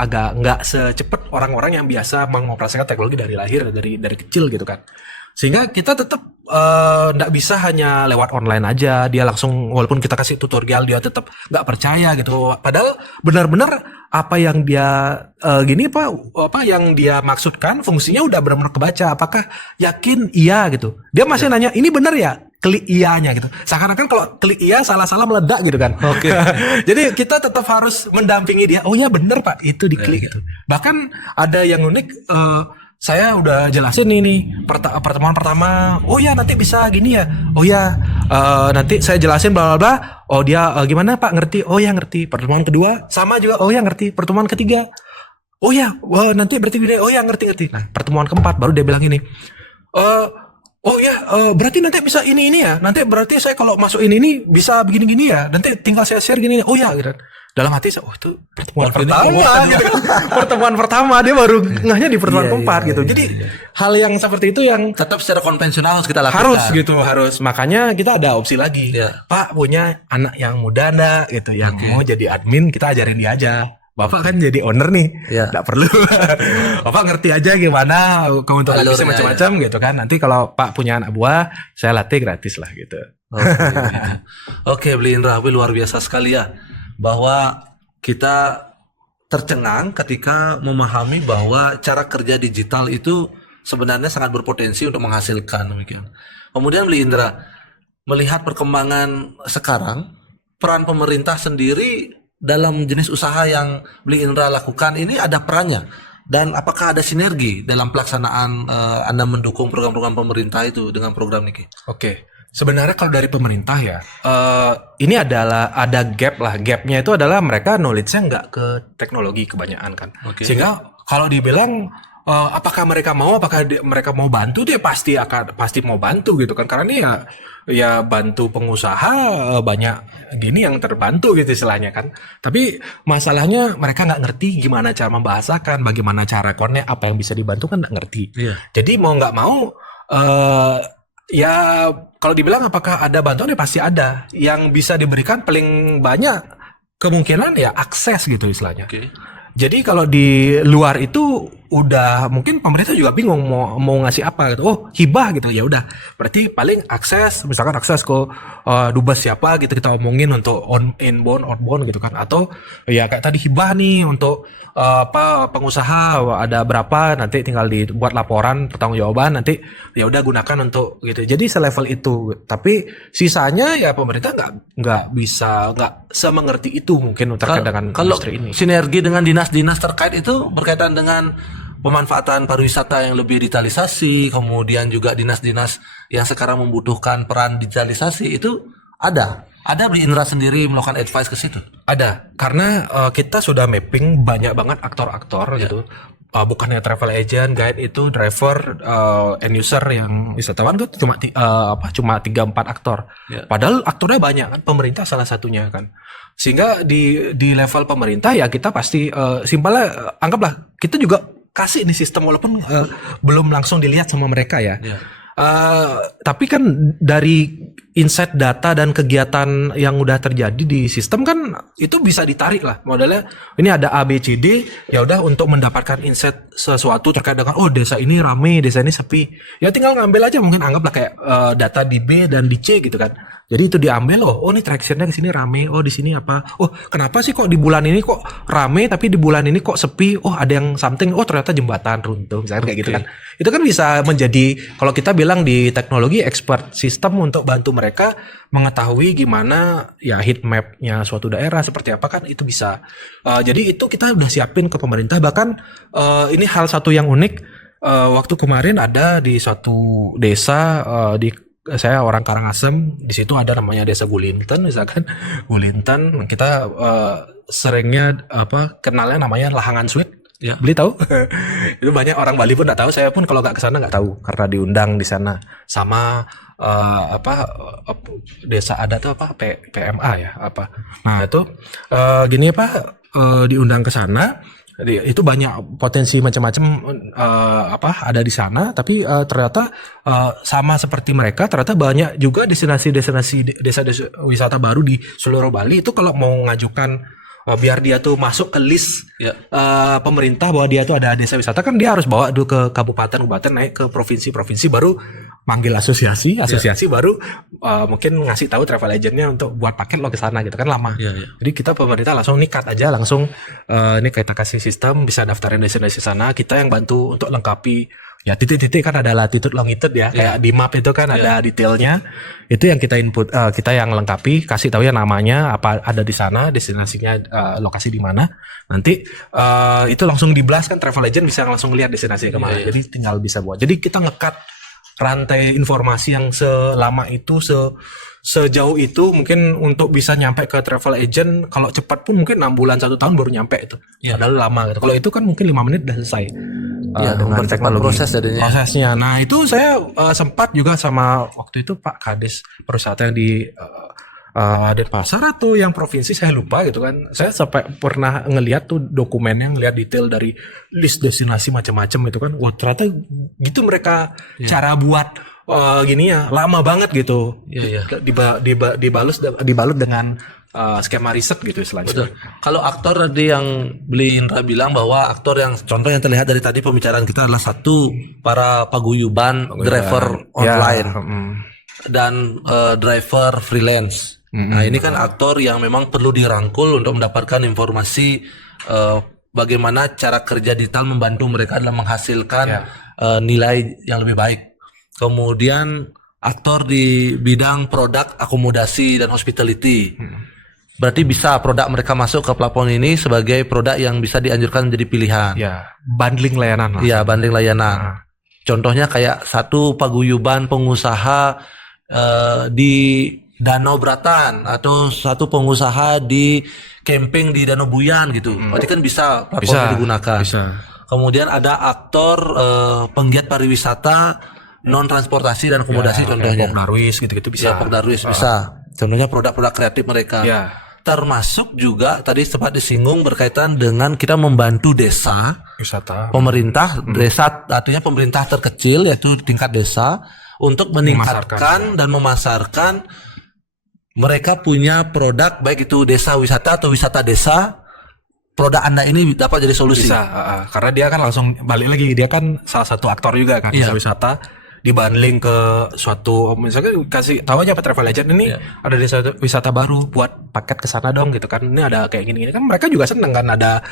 agak nggak secepat orang-orang yang biasa mengoperasikan teknologi dari lahir, dari kecil gitu kan. Sehingga kita tetap nggak bisa hanya lewat online aja, dia langsung walaupun kita kasih tutorial dia tetap nggak percaya gitu. Padahal benar-benar apa yang dia apa yang dia maksudkan fungsinya udah benar-benar kebaca. Apakah yakin iya gitu? Dia masih nanya ini benar ya? Klik iyanya gitu. Seakan-akan kalau klik iya salah-salah meledak gitu kan. Oke. Jadi kita tetap harus mendampingi dia. Oh ya benar Pak, itu diklik gitu. Bahkan ada yang unik, saya udah jelasin ini pertemuan pertama. Oh ya nanti bisa gini ya. Oh ya nanti saya jelasin bla bla bla. Oh dia gimana Pak, ngerti? Oh ya ngerti. Pertemuan kedua sama juga. Oh ya ngerti. Pertemuan ketiga. Oh ya, nanti berarti gini. Oh ya ngerti. Nah pertemuan keempat baru dia bilang ini. Oh ya, berarti nanti bisa ini ya. Nanti berarti saya kalau masukin ini bisa begini-gini ya. Nanti tinggal saya share gini. Oh ya, gitu. Dalam hati saya, itu pertemuan pertama. Gitu. Pertemuan pertama dia baru ngahnya di pertemuan keempat gitu. Jadi hal yang seperti itu yang tetap secara konvensional harus kita lakukan. Harus. Makanya kita ada opsi lagi. Pak punya anak yang muda enggak gitu, yang mau jadi admin, kita ajarin dia aja. Bapak kan jadi owner nih, nggak perlu. Bapak ngerti aja gimana keuntungan bisa macam-macam gitu kan. Nanti kalau Pak punya anak buah, saya latih gratis lah gitu. Oke, Bli Indra, luar biasa sekali ya. Bahwa kita tercengang ketika memahami bahwa cara kerja digital itu sebenarnya sangat berpotensi untuk menghasilkan demikian. Kemudian Bli Indra, melihat perkembangan sekarang, peran pemerintah sendiri dalam jenis usaha yang Bli Indra lakukan ini ada perannya, dan apakah ada sinergi dalam pelaksanaan Anda mendukung program-program pemerintah itu dengan program Niki? Oke, sebenarnya kalau dari pemerintah ya ini ada gapnya itu adalah mereka knowledge-nya nggak ke teknologi kebanyakan kan. Sehingga kalau dibilang apakah mereka mau bantu, dia pasti mau bantu gitu kan, karena ini ya bantu pengusaha banyak gini yang terbantu gitu istilahnya kan. Tapi masalahnya mereka nggak ngerti gimana cara membahasakan, bagaimana cara connect, apa yang bisa dibantu kan nggak ngerti. Jadi mau nggak mau ya kalau dibilang apakah ada bantuan, ya pasti ada. Yang bisa diberikan paling banyak kemungkinan ya akses gitu istilahnya. Jadi kalau di luar itu udah mungkin pemerintah juga bingung mau ngasih apa gitu. Oh, hibah gitu. Ya udah. Berarti paling akses, misalkan akses ke dubes siapa gitu kita omongin untuk inbound, outbound gitu kan. Atau ya kayak tadi hibah nih untuk pengusaha ada berapa, nanti tinggal dibuat laporan pertanggungjawaban, nanti ya udah gunakan untuk gitu. Jadi selevel itu. Tapi sisanya ya pemerintah nggak semengerti itu mungkin terkait dengan industri ini. Sinergi dengan dinas-dinas terkait itu berkaitan dengan pemanfaatan pariwisata yang lebih digitalisasi, kemudian juga dinas-dinas yang sekarang membutuhkan peran digitalisasi itu ada Bli Indra sendiri melakukan advice ke situ? Ada, karena kita sudah mapping banyak banget aktor-aktor gitu. Bukannya travel agent, guide itu, driver, end user yang wisatawan tuh cuma 3-4 aktor. Padahal aktornya banyak kan, pemerintah salah satunya kan. Sehingga di level pemerintah ya kita pasti simpelnya anggaplah kita juga kasih nih sistem walaupun belum langsung dilihat sama mereka ya. Tapi kan dari insight data dan kegiatan yang udah terjadi di sistem kan itu bisa ditarik lah modelnya. Ini ada A B C D, ya udah untuk mendapatkan insight sesuatu terkait dengan desa ini rame, desa ini sepi. Ya tinggal ngambil aja, mungkin anggaplah kayak data di B dan di C gitu kan. Jadi itu diambil ini traction-nya ke sini rame, di sini apa? Kenapa sih kok di bulan ini kok rame tapi di bulan ini kok sepi? Ada yang something, ternyata jembatan runtuh misalnya kayak gitu kan. Itu kan bisa menjadi, kalau kita bilang di teknologi, expert sistem untuk bantu mereka mengetahui gimana ya heat map-nya suatu daerah seperti apa kan, itu bisa. Jadi itu kita udah siapin ke pemerintah. Bahkan ini hal satu yang unik, waktu kemarin ada di suatu desa saya orang Karangasem, di situ ada namanya Desa Gulinten misalkan. Gulinten kita seringnya kenalnya namanya Lahangan Sweet. Ya, Beli tahu? Itu banyak orang Bali pun nggak tahu, saya pun kalau nggak ke sana nggak tahu karena diundang di sana sama desa adat tuh PMA ya apa. Nah, itu gini diundang ke sana. Itu banyak potensi macam-macam ada di sana, tapi ternyata sama seperti mereka, ternyata banyak juga destinasi desa-desa wisata baru di seluruh Bali. Itu kalau mau mengajukan biar dia tuh masuk ke list Ya. pemerintah bahwa dia tuh ada desa wisata, kan dia harus bawa dulu ke kabupaten naik ke provinsi baru manggil asosiasi baru mungkin ngasih tahu travel agentnya untuk buat paket lo ke sana gitu kan lama. Iya, iya. Jadi kita pemerintah langsung nikat aja langsung ini kita kasih sistem bisa daftarin destinasi sana, kita yang bantu untuk lengkapi ya titik-titik kan ada latitude longitude ya kayak di map itu kan ada detailnya, itu yang kita input, kita yang lengkapi, kasih tahu ya namanya apa ada di sana, destinasinya lokasi di mana, nanti itu langsung di-blast kan, travel agent bisa langsung lihat destinasi kemana, jadi tinggal bisa buat. Jadi kita ngekat rantai informasi yang selama itu sejauh itu mungkin untuk bisa nyampe ke travel agent kalau cepat pun mungkin 6 bulan 1 tahun baru nyampe itu. Padahal lama gitu. Kalau itu kan mungkin 5 menit udah selesai. Dengan teknologi proses jadinya. prosesnya. Nah, itu saya sempat juga sama waktu itu Pak Kades Pariwisata yang di Denpasar atau yang provinsi saya lupa gitu kan. Saya sampai pernah ngelihat tuh dokumennya, ngelihat detail dari list destinasi macam-macam itu kan. Wah, ternyata gitu mereka cara buat gini ya, lama banget gitu. Dibalut dengan skema riset gitu istilahnya. Betul. Kalau aktor tadi yang Beli Indra bilang bahwa aktor yang contoh yang terlihat dari tadi pembicaraan kita adalah satu para paguyuban driver online dan driver freelance. Nah ini kan aktor yang memang perlu dirangkul untuk mendapatkan informasi bagaimana cara kerja digital membantu mereka dalam menghasilkan nilai yang lebih baik. Kemudian aktor di bidang produk akomodasi dan hospitality. Berarti bisa produk mereka masuk ke platform ini sebagai produk yang bisa dianjurkan menjadi pilihan. Ya, bundling layanan lah. Iya, bundling layanan. Contohnya kayak satu paguyuban pengusaha di Danau Bratan atau satu pengusaha di camping di Danau Buyan gitu. Berarti kan bisa platform digunakan. Bisa. Kemudian ada aktor penggiat pariwisata non transportasi dan akomodasi contohnya. Pok Darwis gitu-gitu bisa. Ya, Pok Darwis bisa. Contohnya produk-produk kreatif mereka. Ya. Termasuk juga tadi sempat disinggung berkaitan dengan kita membantu desa Wisata. pemerintah desa, artinya pemerintah terkecil yaitu tingkat desa untuk meningkatkan dan memasarkan mereka punya produk, baik itu desa wisata atau wisata desa. Produk Anda ini dapat jadi solusi. Bisa, karena dia kan langsung balik lagi, dia kan salah satu aktor juga kan, desa wisata dibanding ke suatu, misalnya kasih tahu aja Pak travel agent ini ada desa wisata baru, buat paket ke sana dong gitu kan, ini ada kayak gini kan, mereka juga seneng kan ada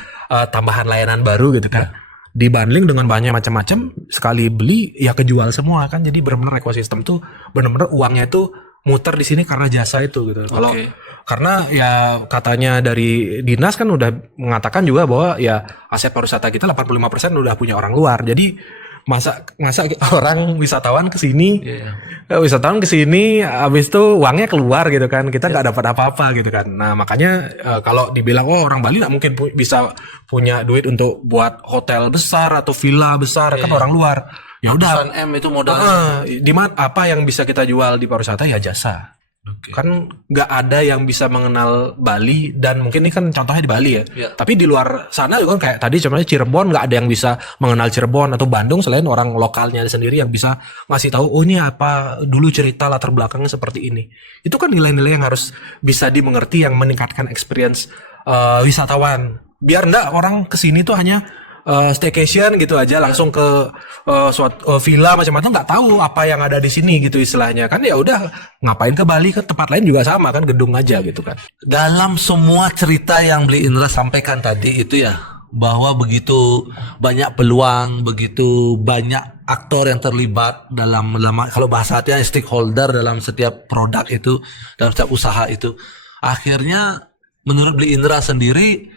tambahan layanan baru gitu kan, dibanding dengan banyak macam-macam, sekali beli ya kejual semua kan, jadi benar-benar ekosistem tuh benar-benar uangnya itu muter di sini karena jasa itu gitu. Kalau karena ya katanya dari dinas kan udah mengatakan juga bahwa ya aset pariwisata kita 85% udah punya orang luar. Jadi masa orang wisatawan ke sini, habis itu uangnya keluar gitu kan, kita nggak dapat apa-apa gitu kan. Nah makanya kalau dibilang orang Bali nggak mungkin bisa punya duit untuk buat hotel besar atau villa besar, kan orang luar. Ya udah, M itu modal. Di apa yang bisa kita jual di pariwisata ya jasa. Kan nggak ada yang bisa mengenal Bali, dan mungkin ini kan contohnya di Bali ya. Tapi di luar sana juga kan kayak tadi contohnya Cirebon, nggak ada yang bisa mengenal Cirebon atau Bandung selain orang lokalnya sendiri yang bisa ngasih tahu, oh ini apa dulu cerita latar belakangnya seperti ini. Itu kan nilai-nilai yang harus bisa dimengerti, yang meningkatkan experience wisatawan. Biar nggak orang kesini tuh hanya staycation gitu aja, langsung ke suatu villa macam-macam, nggak tahu apa yang ada di sini gitu istilahnya kan. Ya udah, ngapain ke Bali, ke tempat lain juga sama kan, gedung aja gitu kan. Dalam semua cerita yang Beli Indra sampaikan tadi itu ya, bahwa begitu banyak peluang, begitu banyak aktor yang terlibat dalam kalau bahasa artinya stakeholder dalam setiap produk itu, dalam setiap usaha itu, akhirnya menurut Beli Indra sendiri,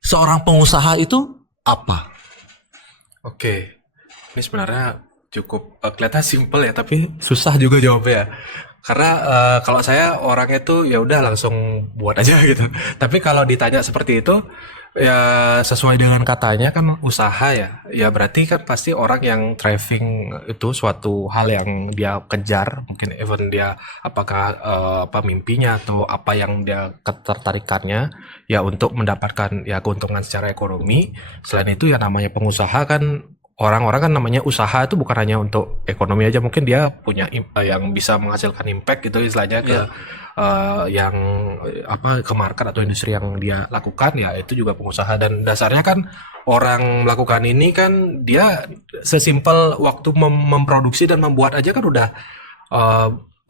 seorang pengusaha itu apa? Oke, ini sebenarnya cukup kelihatan simple ya, tapi susah juga jawabnya. Karena kalau saya orangnya tuh ya udah langsung buat aja gitu. Tapi kalau ditanya seperti itu, ya sesuai dengan katanya kan usaha ya. Ya berarti kan pasti orang yang driving itu suatu hal yang dia kejar, mungkin even dia apakah mimpinya atau apa yang dia ketertarikannya ya untuk mendapatkan ya keuntungan secara ekonomi. Selain itu ya namanya pengusaha kan orang-orang kan namanya usaha itu bukan hanya untuk ekonomi aja, mungkin dia punya yang bisa menghasilkan impact gitu istilahnya ke yang ke market atau industri yang dia lakukan, ya itu juga pengusaha. Dan dasarnya kan orang melakukan ini kan dia sesimpel waktu memproduksi dan membuat aja kan udah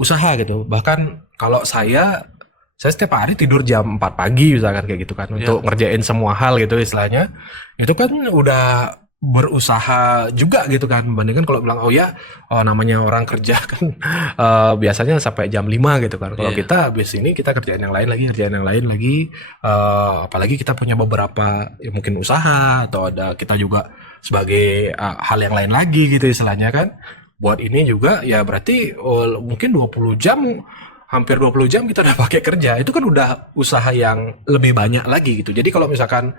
usaha gitu. Bahkan kalau saya setiap hari tidur jam 4 pagi misalkan kayak gitu kan untuk ngerjain semua hal gitu istilahnya. Itu kan udah berusaha juga gitu kan, bandingkan kalau bilang namanya orang kerja kan biasanya sampai jam 5 gitu kan. Kalau kita habis ini kita kerjain yang lain lagi, apalagi kita punya beberapa mungkin usaha atau ada kita juga sebagai hal yang lain lagi gitu istilahnya kan. Buat ini juga ya berarti mungkin 20 jam, hampir 20 jam kita udah pakai kerja. Itu kan udah usaha yang lebih banyak lagi gitu. Jadi kalau misalkan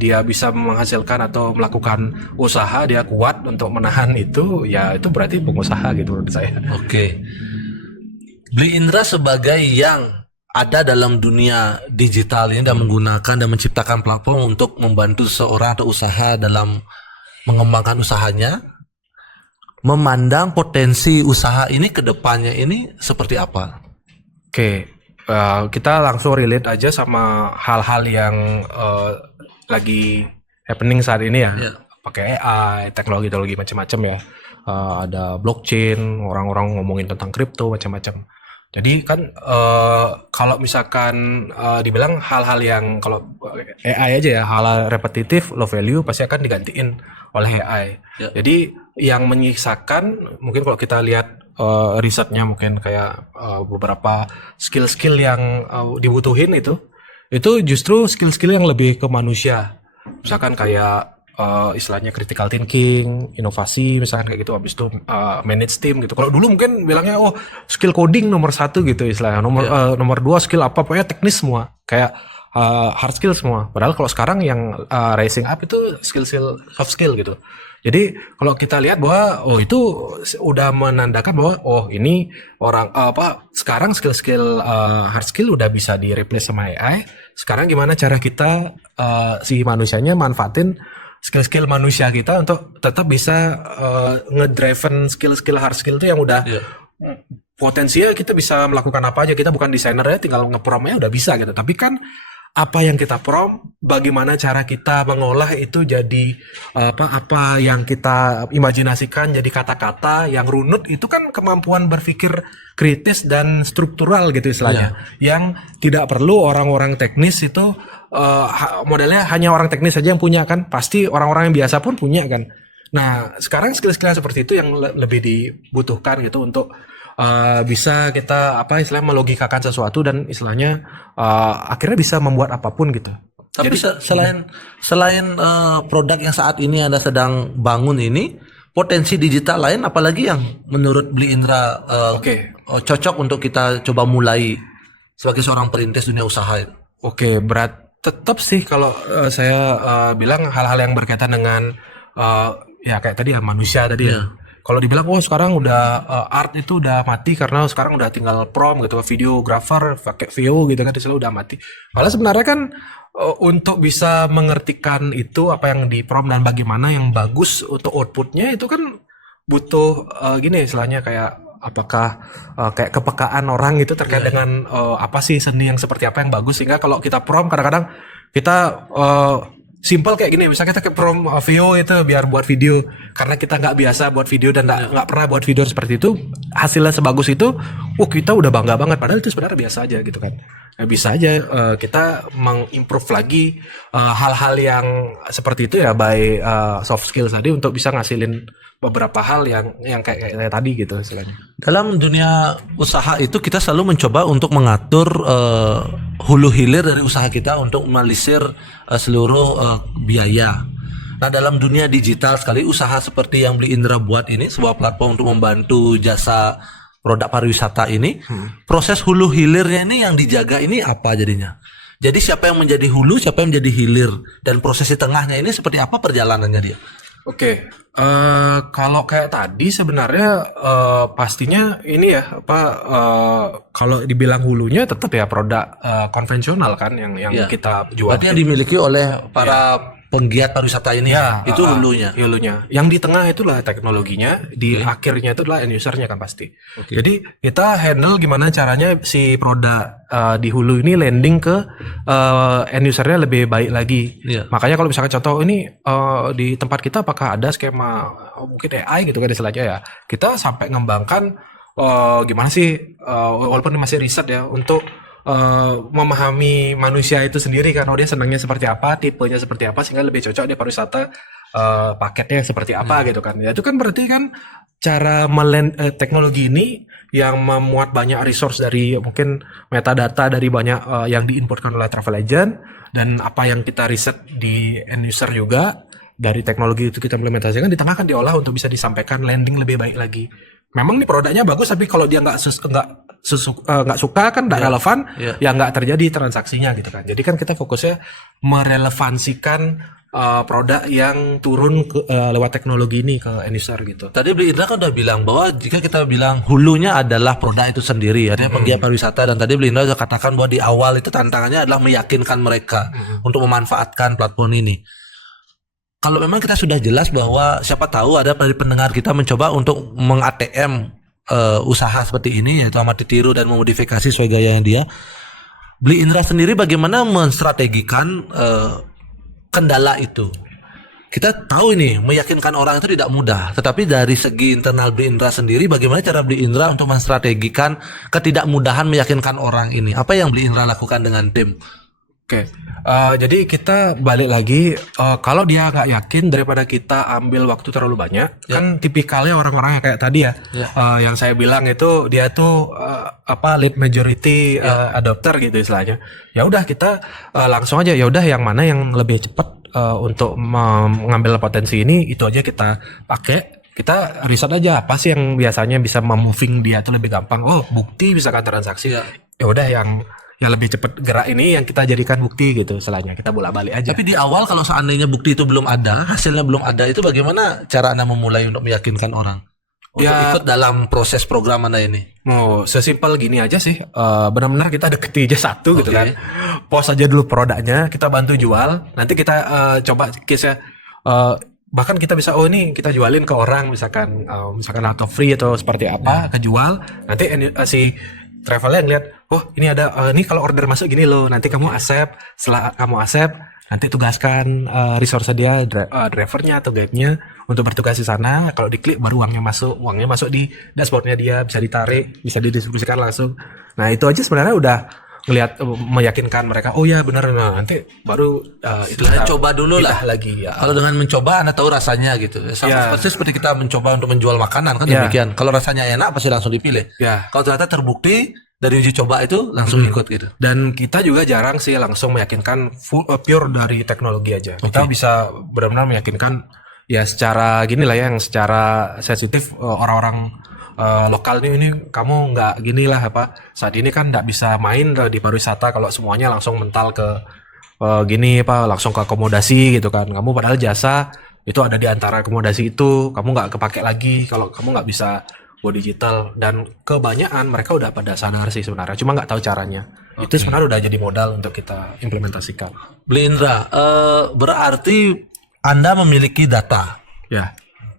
dia bisa menghasilkan atau melakukan usaha, dia kuat untuk menahan itu, ya itu berarti pengusaha gitu menurut saya. Oke. Bli Indra sebagai yang ada dalam dunia digital ini dan menggunakan dan menciptakan platform untuk membantu seorang atau usaha dalam mengembangkan usahanya, memandang potensi usaha ini ke depannya ini seperti apa? Oke, kita langsung relate aja sama hal-hal yang lagi happening saat ini ya. Pakai AI, teknologi macam-macam ya. Ada blockchain, orang-orang ngomongin tentang kripto macam-macam. Jadi kan kalau misalkan dibilang hal-hal yang kalau AI aja ya, hal repetitif, low value pasti akan digantiin oleh AI. Jadi yang menyisakan mungkin kalau kita lihat risetnya mungkin kayak beberapa skill-skill yang dibutuhin itu justru skill-skill yang lebih ke manusia. Misalkan kayak istilahnya critical thinking, inovasi misalkan kayak gitu, habis itu manage team gitu. Kalau dulu mungkin bilangnya skill coding nomor 1 gitu istilahnya, nomor 2 skill apa, pokoknya teknis semua, kayak hard skill semua. Padahal kalau sekarang yang rising up itu skill soft skill gitu. Jadi kalau kita lihat bahwa itu udah menandakan bahwa ini orang sekarang skill hard skill udah bisa di replace sama AI. Sekarang gimana cara kita si manusianya manfaatin skill manusia kita untuk tetap bisa ngedriven skill hard skill itu yang udah potensinya kita bisa melakukan apa aja. Kita bukan desainer ya, tinggal nge-prompt-nya udah bisa gitu. Tapi kan apa yang kita prompt, bagaimana cara kita mengolah itu jadi apa yang kita imajinasikan jadi kata-kata yang runut, itu kan kemampuan berpikir kritis dan struktural gitu istilahnya. Yang tidak perlu orang-orang teknis itu modelnya hanya orang teknis saja yang punya kan, pasti orang-orang yang biasa pun punya kan. Nah sekarang skill-skill seperti itu yang lebih dibutuhkan gitu untuk bisa kita istilahnya melogikakan sesuatu dan istilahnya akhirnya bisa membuat apapun gitu. Tapi selain produk yang saat ini Anda sedang bangun ini, potensi digital lain apalagi yang menurut Bli Indra cocok untuk kita coba mulai sebagai seorang perintis dunia usaha itu? Tetap sih kalau saya bilang hal-hal yang berkaitan dengan kayak tadi ya, manusia tadi ya. Kalau dibilang sekarang udah art itu udah mati karena sekarang udah tinggal prompt gitu, videographer pakai VO gitu kan, itu udah mati. Malah sebenarnya kan untuk bisa mengertikan itu apa yang di prompt dan bagaimana yang bagus untuk outputnya itu kan butuh gini istilahnya kayak apakah kayak kepekaan orang itu terkait dengan apa sih seni yang seperti apa yang bagus, sehingga kalau kita prompt kadang-kadang kita simple kayak gini, misalnya kita ke prompt VO itu biar buat video, karena kita nggak biasa buat video dan nggak pernah buat video seperti itu, hasilnya sebagus itu, kita udah bangga banget, padahal itu sebenarnya biasa aja gitu kan. Nah, bisa aja kita mengimprove lagi hal-hal yang seperti itu ya by soft skills tadi untuk bisa ngasilin beberapa hal yang kayak tadi gitu istilahnya. Dalam dunia usaha itu kita selalu mencoba untuk mengatur hulu hilir dari usaha kita untuk meminimalisir seluruh biaya. Nah, dalam dunia digital sekali usaha seperti yang Bli Indra buat ini, sebuah platform untuk membantu jasa produk pariwisata ini, proses hulu hilirnya ini yang dijaga ini apa jadinya? Jadi siapa yang menjadi hulu, siapa yang menjadi hilir, dan proses di tengahnya ini seperti apa perjalanannya dia? Kalau kayak tadi sebenarnya pastinya ini ya kalau dibilang hulunya tetap ya produk konvensional kan yang kita jual. Berarti yang dimiliki oleh para penggiat pariwisata ini itu hulunya. Hulunya. Yang di tengah itulah teknologinya, di akhirnya itu adalah end usernya kan pasti. Jadi kita handle gimana caranya si produk di hulu ini landing ke end usernya lebih baik lagi. Makanya kalau misalkan contoh ini di tempat kita apakah ada skema mungkin AI gitu kan istilahnya ya. Kita sampai ngembangkan gimana sih walaupun masih riset ya untuk memahami manusia itu sendiri kan, dia senangnya seperti apa, tipenya seperti apa sehingga lebih cocok di pariwisata, paketnya seperti apa gitu kan. Ya itu kan berarti kan cara teknologi ini yang memuat banyak resource dari mungkin metadata dari banyak yang diinputkan oleh travel agent dan apa yang kita riset di end user juga dari teknologi itu kita implementasikan di tengah kan diolah untuk bisa disampaikan landing lebih baik lagi. Memang nih produknya bagus tapi kalau dia nggak suka kan nggak relevan ya nggak terjadi transaksinya gitu kan. Jadi kan kita fokusnya merelevansikan produk yang turun lewat teknologi ini ke end user gitu. Tadi Bli Indra kan udah bilang bahwa jika kita bilang hulunya adalah produk itu sendiri, artinya penggiat pariwisata, dan tadi Bli Indra sudah katakan bahwa di awal itu tantangannya adalah meyakinkan mereka untuk memanfaatkan platform ini. Kalau memang kita sudah jelas bahwa siapa tahu ada dari pendengar kita mencoba untuk meng-ATM usaha seperti ini, yaitu amat ditiru dan memodifikasi sesuai gayanya dia. Bli Indra sendiri bagaimana menstrategikan kendala itu? Kita tahu ini meyakinkan orang itu tidak mudah, tetapi dari segi internal Bli Indra sendiri bagaimana cara Bli Indra untuk menstrategikan ketidakmudahan meyakinkan orang ini? Apa yang Bli Indra lakukan dengan tim? Oke, jadi kita balik lagi, kalau dia nggak yakin daripada kita ambil waktu terlalu banyak, kan tipikalnya orang-orang yang kayak tadi ya, yang saya bilang itu dia tuh lead majority adopter gitu istilahnya. Ya udah kita langsung aja, ya udah yang mana yang lebih cepat untuk mengambil potensi ini itu aja kita pakai. Kita riset aja apa sih yang biasanya bisa memoving dia tuh lebih gampang. Oh, bukti bisa kan transaksi. Ya udah yang lebih cepat gerak ini yang kita jadikan bukti gitu, selainnya kita bolak-balik aja. Tapi di awal kalau seandainya bukti itu belum ada, hasilnya belum ada, itu bagaimana cara Anda memulai untuk meyakinkan orang untuk ikut dalam proses program Anda ini? Sesimpel gini aja sih, benar-benar kita deketi aja satu gitu kan, post aja dulu produknya, kita bantu jual, nanti kita coba case-nya, bahkan kita bisa ini kita jualin ke orang misalkan atau free atau seperti apa, kejual, nanti si travelnya ngeliat, oh ini ada, ini kalau order masuk gini loh, nanti kamu accept, setelah kamu accept, nanti tugaskan resource dia, drivernya atau guide-nya untuk bertugas di sana, kalau diklik baru uangnya masuk di dashboardnya dia, bisa ditarik, bisa didistribusikan langsung. Nah itu aja sebenarnya udah ngelihat meyakinkan mereka, oh ya benar, nah nanti baru itu coba dulu lah lagi ya. Kalau dengan mencoba Anda tahu rasanya gitu. Sama seperti kita mencoba untuk menjual makanan kan demikian. Kalau rasanya enak pasti langsung dipilih. Kalau ternyata terbukti dari uji coba itu langsung ikut gitu. Dan kita juga jarang sih langsung meyakinkan pure dari teknologi aja. Kita bisa benar-benar meyakinkan ya secara gini lah ya, yang secara sensitif orang-orang lokal ini kamu nggak gini lah apa, saat ini kan nggak bisa main di pariwisata kalau semuanya langsung mental ke gini apa, langsung ke akomodasi gitu kan. Kamu padahal jasa itu ada di antara akomodasi itu, kamu nggak kepake lagi kalau kamu nggak bisa go digital. Dan kebanyakan mereka udah pada sadar sih sebenarnya, cuma nggak tahu caranya. Itu sebenarnya udah jadi modal untuk kita implementasikan. Bli Indra, berarti Anda memiliki data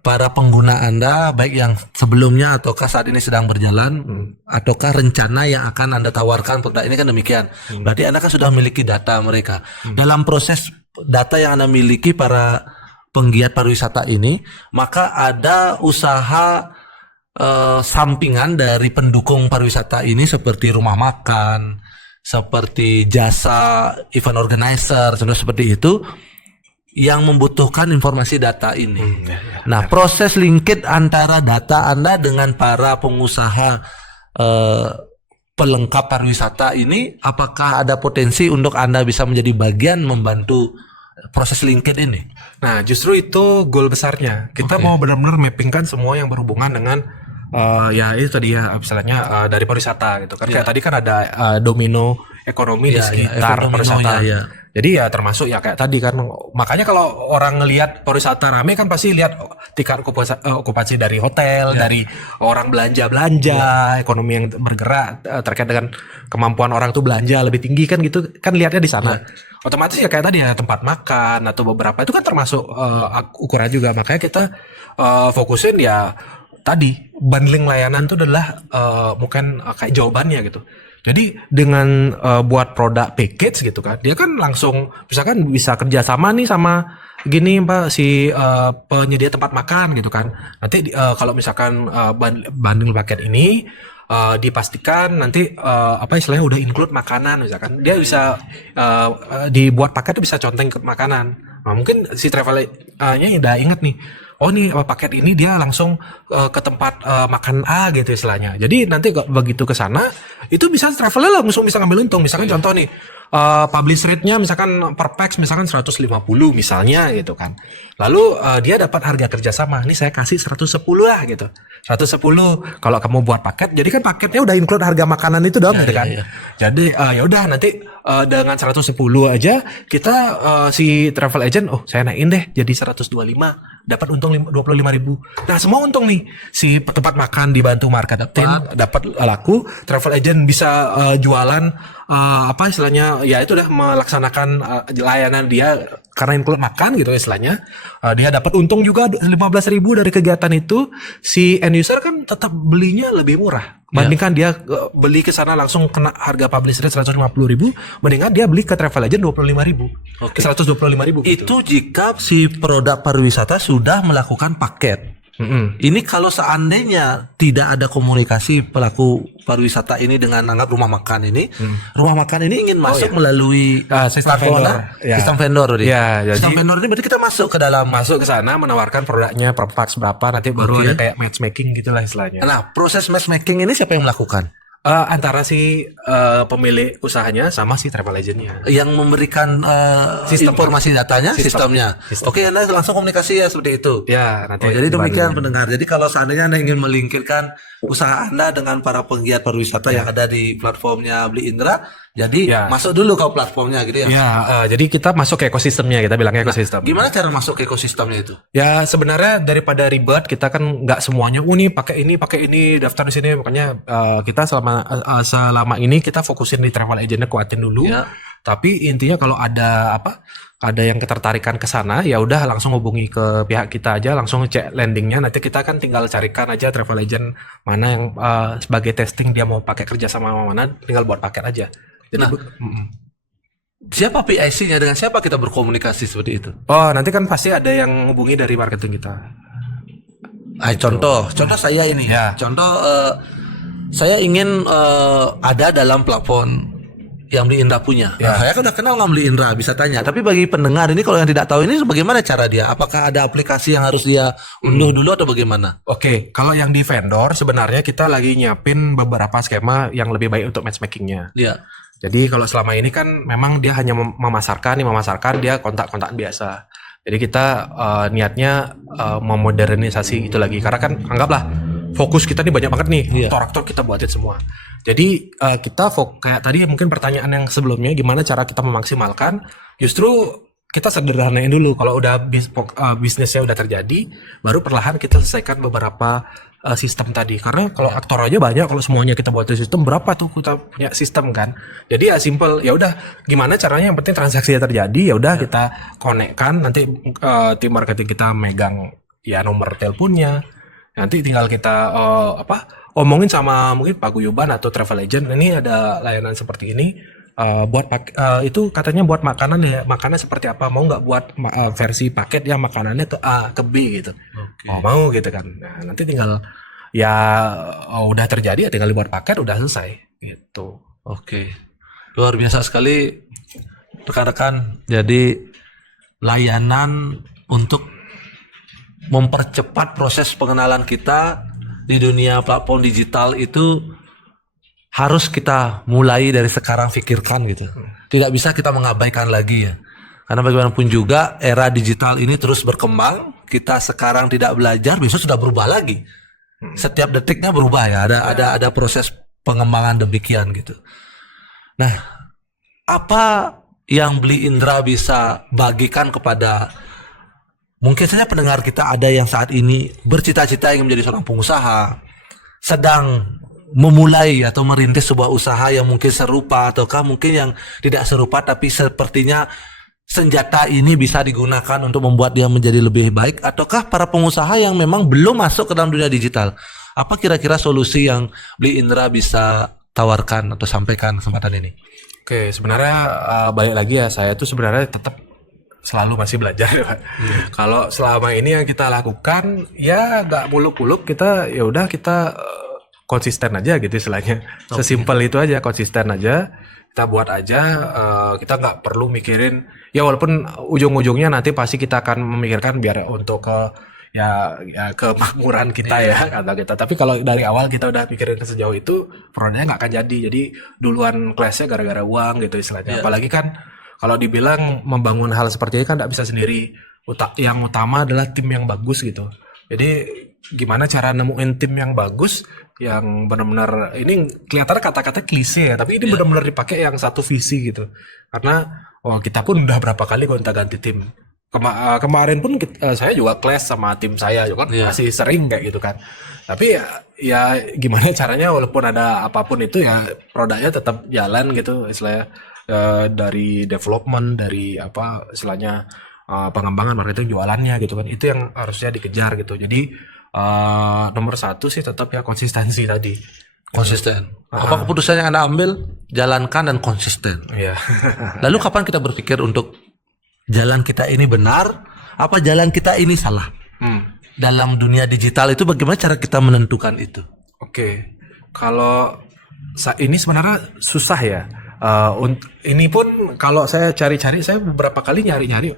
para pengguna Anda, baik yang sebelumnya ataukah saat ini sedang berjalan, ataukah rencana yang akan Anda tawarkan produk ini, kan demikian. Berarti Anda kan sudah memiliki data mereka. Dalam proses data yang Anda miliki para penggiat pariwisata ini, maka ada usaha sampingan dari pendukung pariwisata ini seperti rumah makan, seperti jasa event organizer, contoh seperti itu, yang membutuhkan informasi data ini. Nah, proses linkage antara data Anda dengan para pengusaha pelengkap pariwisata ini, apakah ada potensi untuk Anda bisa menjadi bagian membantu proses linkage ini? Nah, justru itu goal besarnya. Kita mau benar-benar mappingkan semua yang berhubungan dengan ya itu tadi ya, misalnya dari pariwisata gitu kan. Kayak tadi kan ada domino ekonomi di sekitar pariwisata. Jadi ya termasuk ya kayak tadi kan, makanya kalau orang ngelihat pariwisata rame kan pasti lihat tingkat okupasi dari hotel, dari orang belanja, ekonomi yang bergerak terkait dengan kemampuan orang tuh belanja lebih tinggi kan gitu kan, lihatnya di sana. otomatis ya kayak tadi ya tempat makan atau beberapa itu kan termasuk ukuran juga. Makanya kita fokusin ya tadi bundling layanan itu adalah mungkin kayak jawabannya gitu. Jadi dengan buat produk package gitu kan, dia kan langsung misalkan bisa kerjasama nih sama gini Pak si penyedia tempat makan gitu kan. Nanti kalau misalkan bundle paket ini dipastikan nanti apa istilahnya udah include makanan misalkan, dia bisa dibuat paket itu bisa conteng ke makanan. Nah, mungkin si travel-nya udah inget nih. Oh nih paket ini dia langsung ke tempat makan A gitu istilahnya. Jadi nanti begitu ke sana itu bisa traveler langsung bisa ngambil untung. Misalkan contoh nih publish rate-nya misalkan per pax misalkan 150 misalnya gitu kan. Lalu dia dapat harga kerjasama. Ini saya kasih 110 lah gitu. 110 kalau kamu buat paket. Jadi kan paketnya udah include harga makanan itu dong gitu kan. Jadi ya udah nanti dengan 110 aja kita si travel agent saya naikin deh jadi 125 dapat untung 25.000. Nah semua untung nih, si tempat makan dibantu marketing dapat laku, travel agent bisa jualan apa istilahnya ya itu udah melaksanakan layanan dia karena include makan gitu istilahnya. Dia dapat untung juga 15.000 dari kegiatan itu. Si end user kan tetap belinya lebih murah bandingkan dia beli ke sana langsung kena harga publish rate 150.000, mendingan dia beli ke travel agent 25.000 ke 125.000 gitu. Itu jika si produk pariwisata sudah melakukan paket. Ini kalau seandainya tidak ada komunikasi pelaku pariwisata ini dengan anggap rumah makan ini, rumah makan ini ingin masuk melalui sistem vendor. Sistem vendor, jadi sistem vendor ini berarti kita masuk ke sana menawarkan produknya per pax berapa, nanti baru ada kayak matchmaking gitulah istilahnya. Nah, proses matchmaking ini siapa yang melakukan? Antara si pemilik usahanya sama si travel agentnya yang memberikan informasi datanya, sistemnya. Oke, Anda langsung komunikasi ya seperti itu. Ya, nanti. Jadi demikian pendengar. Jadi kalau seandainya Anda ingin melingkirkan usaha Anda dengan para penggiat pariwisata yang ada di platformnya Beli Indra, jadi masuk dulu ke platformnya gitu ya. Jadi kita masuk ke ekosistemnya, kita bilangnya ekosistem. Gimana cara masuk ke ekosistemnya itu? Ya sebenarnya daripada ribet, kita kan nggak semuanya nih pakai ini daftar di sini, makanya kita selama ini kita fokusin di travel agentnya, kuatin dulu. Tapi intinya kalau ada yang ketertarikan ke sana, ya udah langsung hubungi ke pihak kita aja, langsung cek landingnya. Nanti kita kan tinggal carikan aja travel agent mana yang sebagai testing dia mau pakai kerja sama mana, tinggal buat paket aja. Jadi, siapa PIC-nya, dengan siapa kita berkomunikasi seperti itu? Oh, nanti kan pasti ada yang hubungi dari marketing kita. Contoh saya ini. Contoh saya ingin ada dalam platform yang Beli Indra punya. Saya kan udah kenal nggak Beli Indra, bisa tanya. Tapi bagi pendengar ini kalau yang tidak tahu ini bagaimana cara dia? Apakah ada aplikasi yang harus dia unduh dulu atau bagaimana? Oke, kalau yang di vendor sebenarnya kita lagi nyiapin beberapa skema yang lebih baik untuk matchmakingnya. Jadi kalau selama ini kan memang dia hanya memasarkan dia kontak-kontakan biasa. Jadi kita niatnya memodernisasi itu lagi, karena kan anggaplah fokus kita nih banyak banget nih, aktor kita buatin semua. Jadi kita kayak tadi mungkin pertanyaan yang sebelumnya, gimana cara kita memaksimalkan, justru kita sederhanain dulu. Kalau udah bisnisnya udah terjadi, baru perlahan kita selesaikan beberapa sistem tadi. Karena kalau aktor aja banyak, kalau semuanya kita buat sistem, berapa tuh kita punya sistem kan. Jadi ya simple, ya udah gimana caranya, yang penting transaksinya terjadi, ya udah kita connect-kan, nanti tim marketing kita megang ya nomor teleponnya. Nanti tinggal kita omongin sama mungkin paguyuban atau travel agent, ini ada layanan seperti ini, buat itu katanya buat makanan ya, makannya seperti apa, mau nggak buat versi paket yang makanannya ke A ke B gitu. Mau gitu kan. Nah, nanti tinggal ya udah terjadi ya tinggal dibuat paket, udah selesai gitu. Luar biasa sekali rekan-rekan. Jadi layanan untuk mempercepat proses pengenalan kita di dunia platform digital itu harus kita mulai dari sekarang pikirkan gitu. Tidak bisa kita mengabaikan lagi ya. Karena bagaimanapun juga era digital ini terus berkembang. Kita sekarang tidak belajar, besok sudah berubah lagi. Setiap detiknya berubah ya. Ada proses pengembangan demikian gitu. Nah, apa yang Beli Indra bisa bagikan kepada mungkin saja pendengar kita ada yang saat ini bercita-cita ingin menjadi seorang pengusaha, sedang memulai atau merintis sebuah usaha yang mungkin serupa ataukah mungkin yang tidak serupa tapi sepertinya senjata ini bisa digunakan untuk membuat dia menjadi lebih baik, ataukah para pengusaha yang memang belum masuk ke dalam dunia digital? Apa kira-kira solusi yang Bli Indra bisa tawarkan atau sampaikan kesempatan ini? Oke, sebenarnya balik lagi ya, saya tuh sebenarnya tetap selalu masih belajar ya, Pak. Kalau selama ini yang kita lakukan ya nggak muluk-muluk, kita ya udah kita konsisten aja gitu istilahnya. Sesimpel itu aja, konsisten aja. Kita buat aja, kita nggak perlu mikirin, ya walaupun ujung-ujungnya nanti pasti kita akan memikirkan biar untuk ya kemakmuran kita ya kata kita. Tapi kalau dari awal kita udah pikirin sejauh itu, produknya nggak akan jadi. Jadi duluan clash-nya gara-gara uang gitu istilahnya. Apalagi kan kalau dibilang membangun hal seperti ini kan nggak bisa sendiri. Yang utama adalah tim yang bagus gitu. Jadi gimana cara nemuin tim yang bagus, yang benar-benar, ini kelihatannya kata-kata klise ya, tapi ini benar-benar dipakai yang satu visi gitu. Karena kita pun udah berapa kali gonta-ganti tim. Kemarin pun saya juga clash sama tim saya juga masih sering kayak gitu kan. Tapi ya gimana caranya walaupun ada apapun itu ya produknya tetap jalan gitu istilahnya, dari development, dari apa istilahnya pengembangan marketing, jualannya gitu kan. Itu yang harusnya dikejar gitu. Jadi nomor satu sih tetap ya konsistensi tadi. Konsisten. Apa keputusan yang Anda ambil? Jalankan dan konsisten. Iya. Lalu kapan kita berpikir untuk jalan kita ini benar, apa jalan kita ini salah? Dalam dunia digital itu bagaimana cara kita menentukan itu? Oke. Kalau ini sebenarnya susah ya. Ini pun kalau saya cari-cari, saya beberapa kali nyari-nyari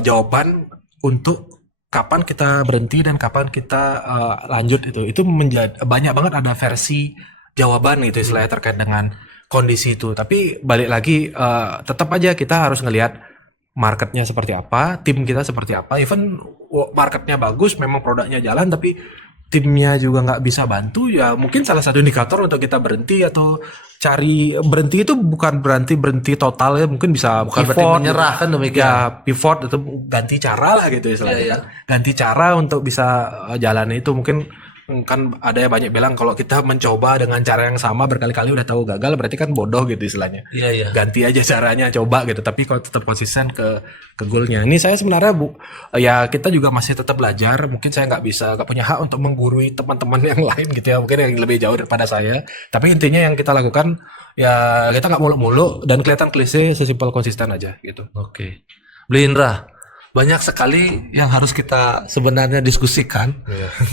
jawaban untuk kapan kita berhenti dan kapan kita lanjut. Itu menjadi banyak banget ada versi jawaban gitu istilahnya terkait dengan kondisi itu. Tapi balik lagi, tetap aja kita harus ngelihat marketnya seperti apa, tim kita seperti apa. Even marketnya bagus, memang produknya jalan, tapi timnya juga nggak bisa bantu, ya mungkin salah satu indikator untuk kita berhenti atau cari. Berhenti itu bukan berarti berhenti total ya, mungkin bisa Bukan pivot, berarti menyerah kan demikian. ya pivot atau ganti cara lah gitu istilahnya. Ganti cara untuk bisa jalan itu. Mungkin kan ada yang banyak bilang kalau kita mencoba dengan cara yang sama berkali-kali udah tahu gagal, berarti kan bodoh gitu istilahnya. Ganti aja caranya, coba gitu, tapi kalau tetap konsisten ke goalnya. Ini saya sebenarnya ya kita juga masih tetap belajar. Mungkin saya nggak punya hak untuk menggurui teman-teman yang lain gitu ya, mungkin yang lebih jauh daripada saya. Tapi intinya yang kita lakukan ya kita nggak muluk-muluk dan kelihatan klise, sesimpel konsisten aja gitu. Oke. Bli Indra, banyak sekali yang harus kita sebenarnya diskusikan,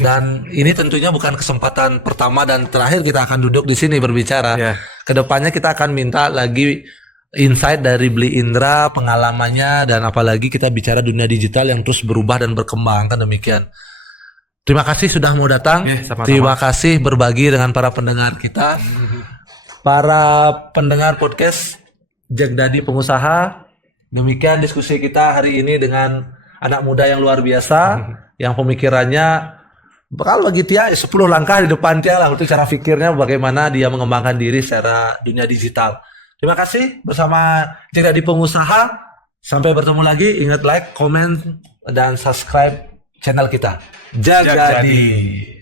dan ini tentunya bukan kesempatan pertama dan terakhir kita akan duduk di sini berbicara. Kedepannya kita akan minta lagi insight dari Bli Indra, pengalamannya, dan apalagi kita bicara dunia digital yang terus berubah dan berkembang kan demikian. Terima kasih sudah mau datang. Sama-sama. Terima kasih berbagi dengan para pendengar kita, para pendengar podcast Jag Dadi Pengusaha. Demikian diskusi kita hari ini dengan anak muda yang luar biasa, yang pemikirannya bakal bagi Tia 10 langkah di depan Tia lah untuk cara pikirnya bagaimana dia mengembangkan diri secara dunia digital. Terima kasih bersama Jag Dadi Pengusaha. Sampai bertemu lagi. Ingat like, komen, dan subscribe channel kita. Jag Dadi.